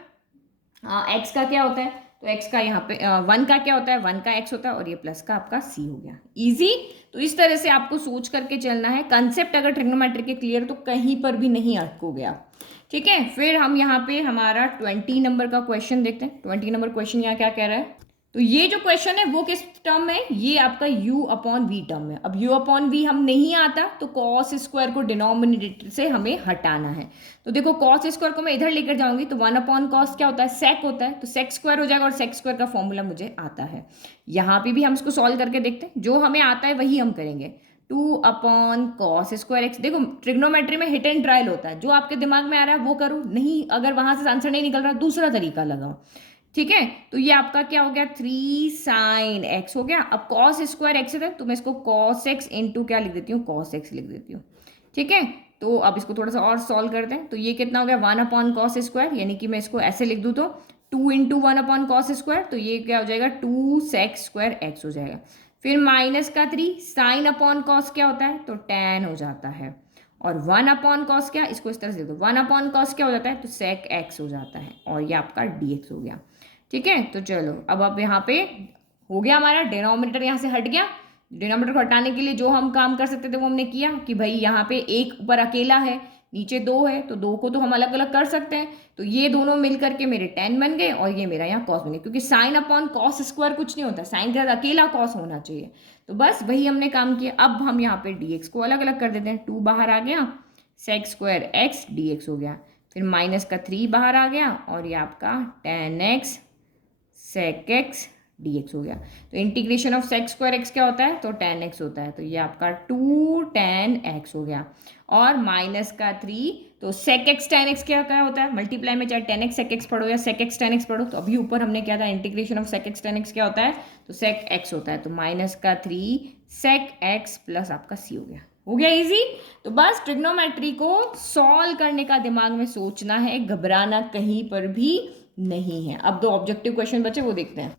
एक्स का क्या होता है, तो एक्स का यहाँ पे वन का क्या होता है, वन का एक्स होता है, और ये प्लस का आपका सी हो गया। इजी। तो इस तरह से आपको सोच करके चलना है। कंसेप्ट अगर ट्रिग्नोमेट्री के क्लियर तो कहीं पर भी नहीं अटकोगे आप। ठीक है, फिर हम यहाँ पे हमारा 20 नंबर का क्वेश्चन देखते हैं। 20 नंबर क्वेश्चन यहाँ क्या कह रहा है, तो ये जो क्वेश्चन है वो किस टर्म है, ये आपका u अपॉन वी टर्म है। अब u अपॉन वी हम नहीं आता, तो कॉस स्क्वायर को डिनोमिनेटर से हमें हटाना है। तो देखो कॉस स्क्वायर को मैं इधर लेकर जाऊंगी, तो वन अपॉन कॉस क्या होता है, सेक होता है, तो सेक स्क्वायर हो जाएगा, और सेक स्क्वायर का फॉर्मूला मुझे आता है। यहाँ पे भी हम इसको सॉल्व करके देखते हैं, जो हमें आता है वही हम करेंगे। Two upon cos square x. देखो ट्रिग्नोमेट्री में हिट एंड ट्रायल होता है, जो आपके दिमाग में आ रहा है वो करो, नहीं अगर वहां से आंसर नहीं निकल रहा दूसरा तरीका लगाओ। ठीक है, तो ये आपका क्या हो गया, थ्री साइन एक्स हो गया। अब कॉस स्क्वायर एक्स है तो मैं इसको कॉस एक्स इंटू क्या लिख देती हूँ, कॉस एक्स लिख देती हूँ। ठीक है, तो अब इसको थोड़ा सा और सॉल्व करते हैं। तो ये कितना हो गया, वन अपॉन कॉस स्क्वायर, यानी कि मैं इसको ऐसे लिख दूँ तो two into one upon cos square, तो ये क्या हो जाएगा, टू सेक स्क्वायर एक्स हो जाएगा। फिर माइनस का थ्री, साइन अपॉन कॉस क्या होता है, तो टेन हो जाता है। और वन अपॉन कॉस क्या, इसको इस तरह से लिख दो, वन अपॉन कॉस क्या हो जाता है, तो सेक एक्स हो जाता है, और ये आपका डी एक्स हो गया। ठीक है, तो चलो अब यहाँ पे हो गया हमारा, डिनोमिनेटर यहाँ से हट गया। डिनोमिनेटर को हटाने के लिए जो हम काम कर सकते थे वो हमने किया, कि भाई यहाँ पे एक ऊपर अकेला है नीचे दो है, तो दो को तो हम अलग अलग कर सकते हैं। तो ये दोनों मिल करके मेरे टेन बन गए, और ये मेरा यहाँ कॉस बन गया, क्योंकि साइन अपॉन कॉस स्क्वायर कुछ नहीं होता, साइन के साथ अकेला कॉस होना चाहिए। तो बस वही हमने काम किया। अब हम यहाँ पे डी एक्स को अलग अलग कर देते हैं, टू बाहर आ गया, sec square x d x हो गया। फिर माइनस का थ्री बाहर आ गया, और ये आपका tan x sec x d x हो गया। तो integration of sec square x क्या होता है, तो टेन एक्स होता है, तो ये आपका टू टेन एक्स हो गया। और माइनस का थ्री, तो सेक एक्स टेन एक्स क्या क्या होता है, मल्टीप्लाई में चाहे टेन एक्स सेक एक्स पढ़ो या सेक एक्स टेन एक्स पढ़ो। तो अभी ऊपर हमने क्या था, integration of sec x tan x क्या होता है, तो सेक एक्स होता है, तो माइनस का थ्री सेक एक्स प्लस आपका सी हो गया। हो गया इजी। तो बस ट्रिग्नोमेट्री को सॉल्व करने का दिमाग में सोचना है, घबराना कहीं पर भी नहीं है। अब दो ऑब्जेक्टिव क्वेश्चन बचे, वो देखते हैं।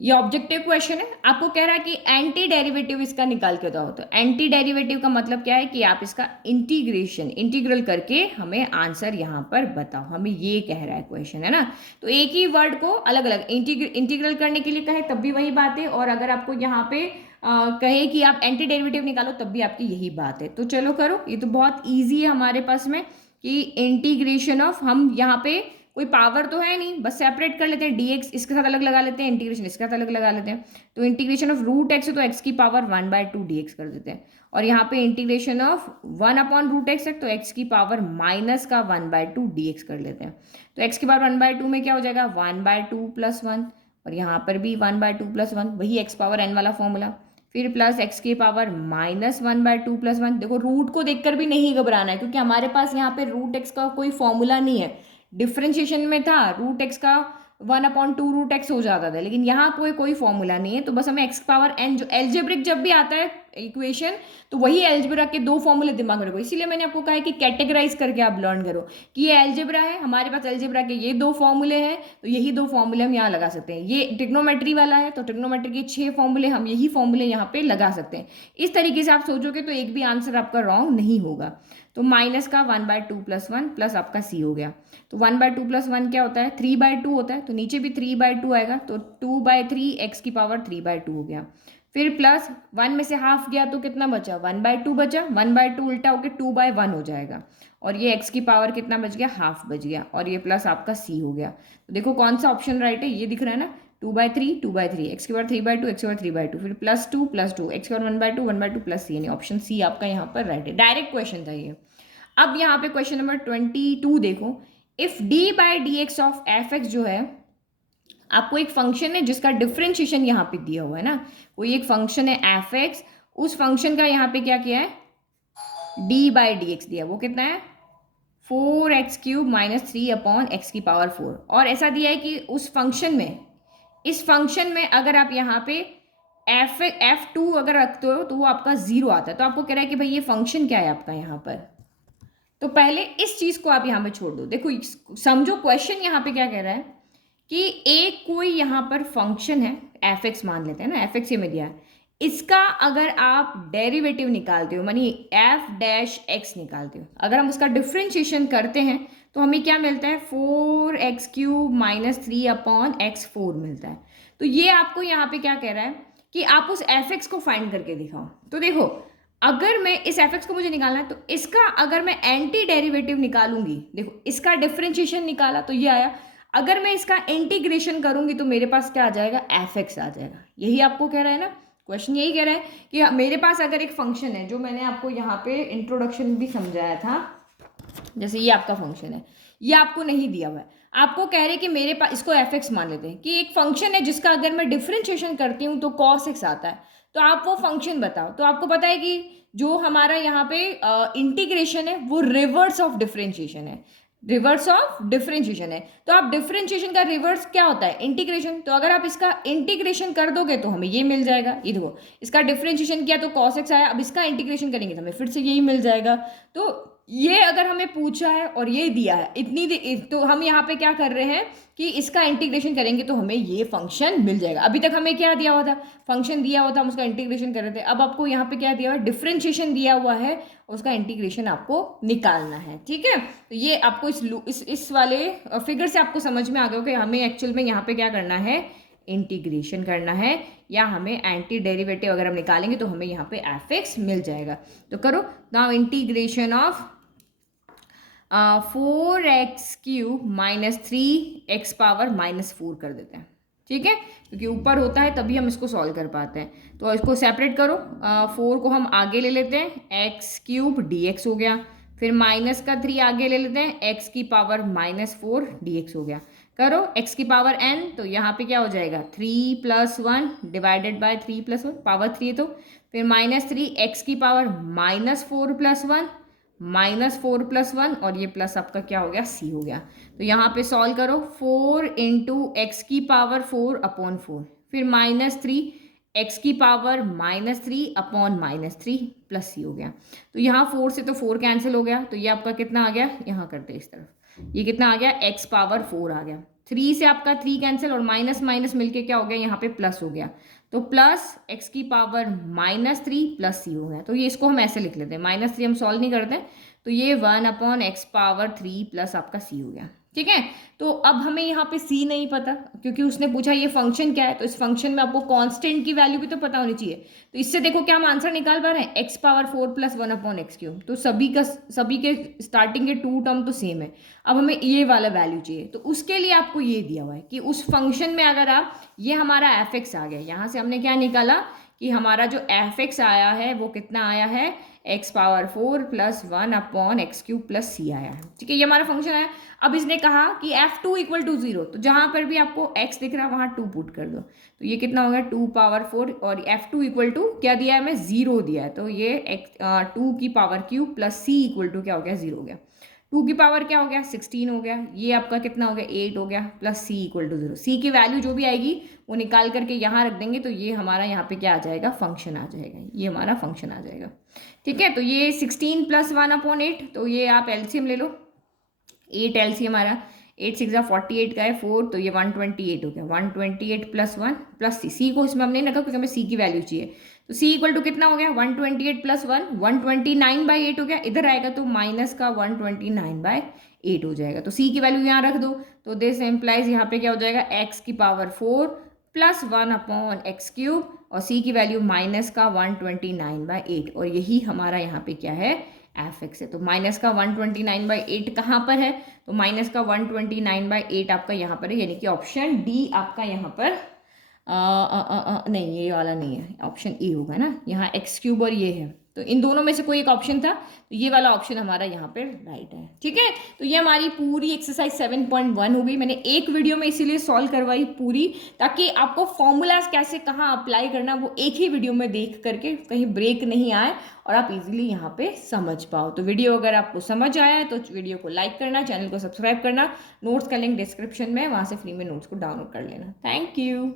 ये ऑब्जेक्टिव क्वेश्चन है, आपको कह रहा है कि एंटी डेरिवेटिव इसका निकाल के बताओ। तो एंटी डेरिवेटिव का मतलब क्या है, कि आप इसका इंटीग्रल करके हमें आंसर यहाँ पर बताओ, हमें ये कह रहा है क्वेश्चन, है ना। तो एक ही वर्ड को अलग अलग इंटीग्रल करने के लिए कहे तब भी वही बात है, और अगर आपको यहाँ पे कहे कि आप एंटी डेरिवेटिव निकालो तब भी आपकी यही बात है। तो चलो करो, ये तो बहुत ईजी है हमारे पास में, कि इंटीग्रेशन ऑफ, हम यहाँ पे कोई पावर तो है नहीं, बस सेपरेट कर लेते हैं, डी एक्स इसके साथ अलग लगा लेते हैं, इंटीग्रेशन इसके साथ अलग लगा लेते हैं। तो इंटीग्रेशन ऑफ रूट एक्स है तो एक्स की power one by two d x कर देते हैं, और यहाँ पे integration of one upon root x है तो एक्स की पावर माइनस का one by two d x कर लेते हैं। तो एक्स की पावर वन बाय टू में क्या हो जाएगा, one by two plus one, और यहाँ पर भी one by two plus one, वही एक्स पावर एन वाला फॉर्मूला। फिर प्लस एक्स की पावर -1/2 + 1। देखो रूट को देखकर भी नहीं घबराना है, क्योंकि हमारे पास यहाँ पे रूट एक्स का कोई फॉर्मूला नहीं है। डिफरेंशिएशन में था रूट एक्स का 1/2 रूट एक्स हो जाता था, लेकिन यहाँ कोई फॉर्मूला नहीं है। तो बस हमें एक्स पावर एन, जो एल्जेब्रिक जब भी आता है इक्वेशन, तो वही एल्जेब्रा के दो फॉर्मूले दिमाग में रखो। इसीलिए मैंने आपको कहा है कि कैटेगराइज करके आप लर्न करो कि ये एल्जेब्रा है, हमारे पास एल्जेब्रा के ये दो फॉर्मूले हैं, तो यही दो फॉर्मूले हम यहाँ लगा सकते हैं। ये ट्रिग्नोमेट्री वाला है, तो ट्रिग्नोमेट्री के 6 फॉर्मूले, हम यही फॉर्मूले यहाँ पे लगा सकते हैं। इस तरीके से आप सोचोगे तो एक भी आंसर आपका रॉन्ग नहीं होगा। तो माइनस का 1/2 + 1 प्लस आपका सी हो गया। तो 1/2 + 1 क्या होता है, 3/2 होता है, तो नीचे भी 3/2 आएगा, तो 2/3 एक्स की पावर 3/2 हो गया। फिर प्लस 1 में से हाफ गया तो कितना बचा, 1/2 बचा। 1/2 उल्टा होकर 2/1 हो जाएगा, और ये एक्स की पावर कितना बच गया, हाफ बच गया, और ये प्लस आपका सी हो गया। तो देखो कौन सा ऑप्शन राइट है, ये दिख रहा है ना, 2/3 2/3 एक्स की पावर 3/2 एक्स की पावर 3/2, फिर +2 +2 एक्स की पावर 1/2 1/2 प्लस सी, यानी ऑप्शन सी आपका यहाँ पर राइट है। डायरेक्ट क्वेश्चन था ये। अब यहाँ पे क्वेश्चन नंबर 22 देखो, इफ d/dx ऑफ f(x) जो है, आपको एक फंक्शन है जिसका डिफरेंशिएशन यहाँ पे दिया हुआ है ना, कोई एक फंक्शन है f(x), उस फंक्शन का यहाँ पे क्या किया है, d/dx दिया, वो कितना है 4x³ - 3/x की पावर 4। और ऐसा दिया है कि उस फंक्शन में, इस फंक्शन में अगर आप यहाँ पे f2 अगर रखते हो तो वो आपका 0 आता है। तो आपको कह रहा है कि भाई ये फंक्शन क्या है आपका यहाँ पर। तो पहले इस चीज को आप यहाँ पे छोड़ दो। देखो समझो क्वेश्चन यहाँ पे क्या कह रहा है कि एक कोई यहाँ पर फंक्शन है f(x) मान लेते हैं ना, f(x) ये में दिया है, इसका अगर आप डेरिवेटिव निकालते हो, मानी f'(x) निकालते हो, अगर हम उसका डिफरेंशिएशन करते हैं तो हमें क्या मिलता है, 4x³ - 3/x4 मिलता है। तो ये आपको यहाँ पे क्या कह रहा है कि आप उस f(x) को फाइंड करके दिखाओ। तो देखो अगर मैं इस f(x) को मुझे निकालना है, तो इसका अगर मैं एंटी डेरिवेटिव निकालूंगी, देखो इसका डिफरेंशिएशन निकाला तो ये आया, अगर मैं इसका इंटीग्रेशन करूंगी तो मेरे पास क्या आ जाएगा, f(x) आ जाएगा। यही आपको कह रहा है ना, क्वेश्चन यही कह रहा है कि मेरे पास अगर एक फंक्शन है, जो मैंने आपको यहाँ पे इंट्रोडक्शन भी समझाया था, जैसे ये आपका फंक्शन है, ये आपको नहीं दिया हुआ है, आपको कह रहे कि मेरे पास, इसको f(x) मान लेते हैं कि एक फंक्शन है जिसका अगर मैं डिफरेंशिएशन करती हूँ तो cos x आता है। तो आप वो फंक्शन बताओ। तो आपको पता है कि जो हमारा यहाँ पे इंटीग्रेशन है वो रिवर्स ऑफ डिफरेंशिएशन है, रिवर्स ऑफ डिफरेंशिएशन है। तो आप डिफरेंशिएशन का रिवर्स क्या होता है, इंटीग्रेशन। तो अगर आप इसका इंटीग्रेशन कर दोगे तो हमें ये मिल जाएगा। ये देखो इसका डिफरेंशिएशन किया तो cos x आया, अब इसका इंटीग्रेशन करेंगे तो हमें फिर से यही मिल जाएगा। तो ये अगर हमें पूछा है और ये दिया है इतनी, तो हम यहाँ पे क्या कर रहे हैं कि इसका इंटीग्रेशन करेंगे तो हमें ये फंक्शन मिल जाएगा। अभी तक हमें क्या दिया हुआ था, फंक्शन दिया हुआ था, हम उसका इंटीग्रेशन कर रहे थे। अब आपको यहाँ पे क्या दिया हुआ है, डिफरेंशिएशन दिया हुआ है, उसका इंटीग्रेशन आपको निकालना है। ठीक है, तो ये आपको इस वाले फिगर से आपको समझ में आ गया कि हमें एक्चुअल में यहाँ पे क्या करना है, इंटीग्रेशन करना है, या हमें एंटी डेरिवेटिव अगर हम निकालेंगे तो हमें यहाँ पे f(x) मिल जाएगा। तो करो now integration of 4x³ - 3x power -4 कर देते हैं। ठीक है, क्योंकि ऊपर होता है तभी हम इसको सॉल्व कर पाते हैं। तो इसको सेपरेट करो, 4 को हम आगे ले लेते हैं, x³ dx हो गया, फिर -3 आगे ले लेते हैं, x की पावर -4 dx हो गया। करो x की पावर n, तो यहाँ पे क्या हो जाएगा, 3 + 1 डिवाइडेड बाय 3 + 1, पावर 3 है तो फिर -3 x की पावर -4 + 1 -4 + 1, और ये प्लस आपका क्या हो गया, c हो गया। तो यहाँ पे सॉल्व करो, 4 × x की पावर 4/4, फिर -3 x की पावर -3/-3 प्लस c हो गया। तो यहाँ 4 से तो 4 कैंसिल हो गया, तो ये आपका कितना आ गया, यहाँ करते हैं इस तरफ, ये कितना आ गया, x पावर 4 आ गया। 3 से आपका 3 कैंसिल, और माइनस माइनस मिलके क्या हो गया, यहाँ पे प्लस हो गया, तो प्लस x की पावर -3 प्लस c हो गया। तो ये इसको हम ऐसे लिख लेते हैं, -3 हम सॉल्व नहीं करते, तो ये 1/x पावर 3 प्लस आपका c हो गया। ठीक है, तो अब हमें यहाँ पे c नहीं पता, क्योंकि उसने पूछा ये फंक्शन क्या है, तो इस फंक्शन में आपको कांस्टेंट की वैल्यू भी तो पता होनी चाहिए। तो इससे देखो क्या हम आंसर निकाल पा रहे हैं, x पावर 4 + 1/x³। तो सभी के स्टार्टिंग के 2 टर्म तो सेम है। अब हमें ये वाला वैल्यू चाहिए, तो उसके लिए आपको ये दिया हुआ है कि उस फंक्शन में अगर आप, ये हमारा f(x) आ गया, यहाँ से हमने क्या निकाला कि हमारा जो f(x) आया है वो कितना आया है, x पावर 4 + 1/x³ + c आया है। ठीक है, ये हमारा फंक्शन आया। अब इसने कहा कि f f2 इक्वल टू 0, तो जहाँ पर भी आपको x दिख रहा है वहाँ 2 पुट कर दो, तो ये कितना हो गया 2 पावर 4 और f2 इक्वल टू क्या दिया है हमें 0 दिया है, तो ये 2 की power cube plus c equal to क्या हो गया 0 हो गया। 2 की पावर क्या हो गया 16 हो गया, ये आपका कितना हो गया 8 हो गया प्लस c इक्वल टू 0। सी की वैल्यू जो भी आएगी वो निकाल करके यहाँ रख देंगे, तो ये हमारा यहाँ पे क्या आ जाएगा फंक्शन आ जाएगा, ये हमारा फंक्शन आ जाएगा। ठीक है, तो ये 16 प्लस 1/8, तो ये आप एलसीएम ले लो, 8 एलसीएम हमारा 8 6 48 का है 4, तो ये 128 हो गया। 128 प्लस 1 प्लस सी को इसमें हमने रखा क्योंकि हमें सी की वैल्यू चाहिए, तो सी इक्वल टू कितना हो गया 128 प्लस 1 129/8 हो गया, इधर आएगा तो माइनस का 129/8 हो जाएगा, तो सी की वैल्यू यहाँ रख दो, तो दिस एम्प्लाइज यहाँ पे क्या हो जाएगा एक्स की पावर 4 प्लस 1/x³ और सी की वैल्यू माइनस का 129/8, और यही हमारा यहाँ पे क्या है एफ एक्स है। तो माइनस का 129/8 कहाँ पर है, तो माइनस का 129/8 आपका यहाँ पर है, यानी कि ऑप्शन डी आपका यहाँ पर नहीं, ये वाला नहीं है, ऑप्शन ए होगा ना, यहाँ x³ और ये है, तो इन दोनों में से कोई एक ऑप्शन था, तो ये वाला ऑप्शन हमारा यहाँ पे राइट है। ठीक है, तो ये हमारी पूरी एक्सरसाइज 7.1 हो गई। मैंने एक वीडियो में इसीलिए सॉल्व करवाई पूरी, ताकि आपको फॉर्मूलाज कैसे कहाँ अप्लाई करना वो एक ही वीडियो में देख करके कहीं ब्रेक नहीं आए और आप इजीली यहाँ पे समझ पाओ। तो वीडियो अगर आपको समझ आया है तो वीडियो को लाइक करना, चैनल को सब्सक्राइब करना, नोट्स का लिंक डिस्क्रिप्शन में, वहाँ से फ्री में नोट्स को डाउनलोड कर लेना। Thank you.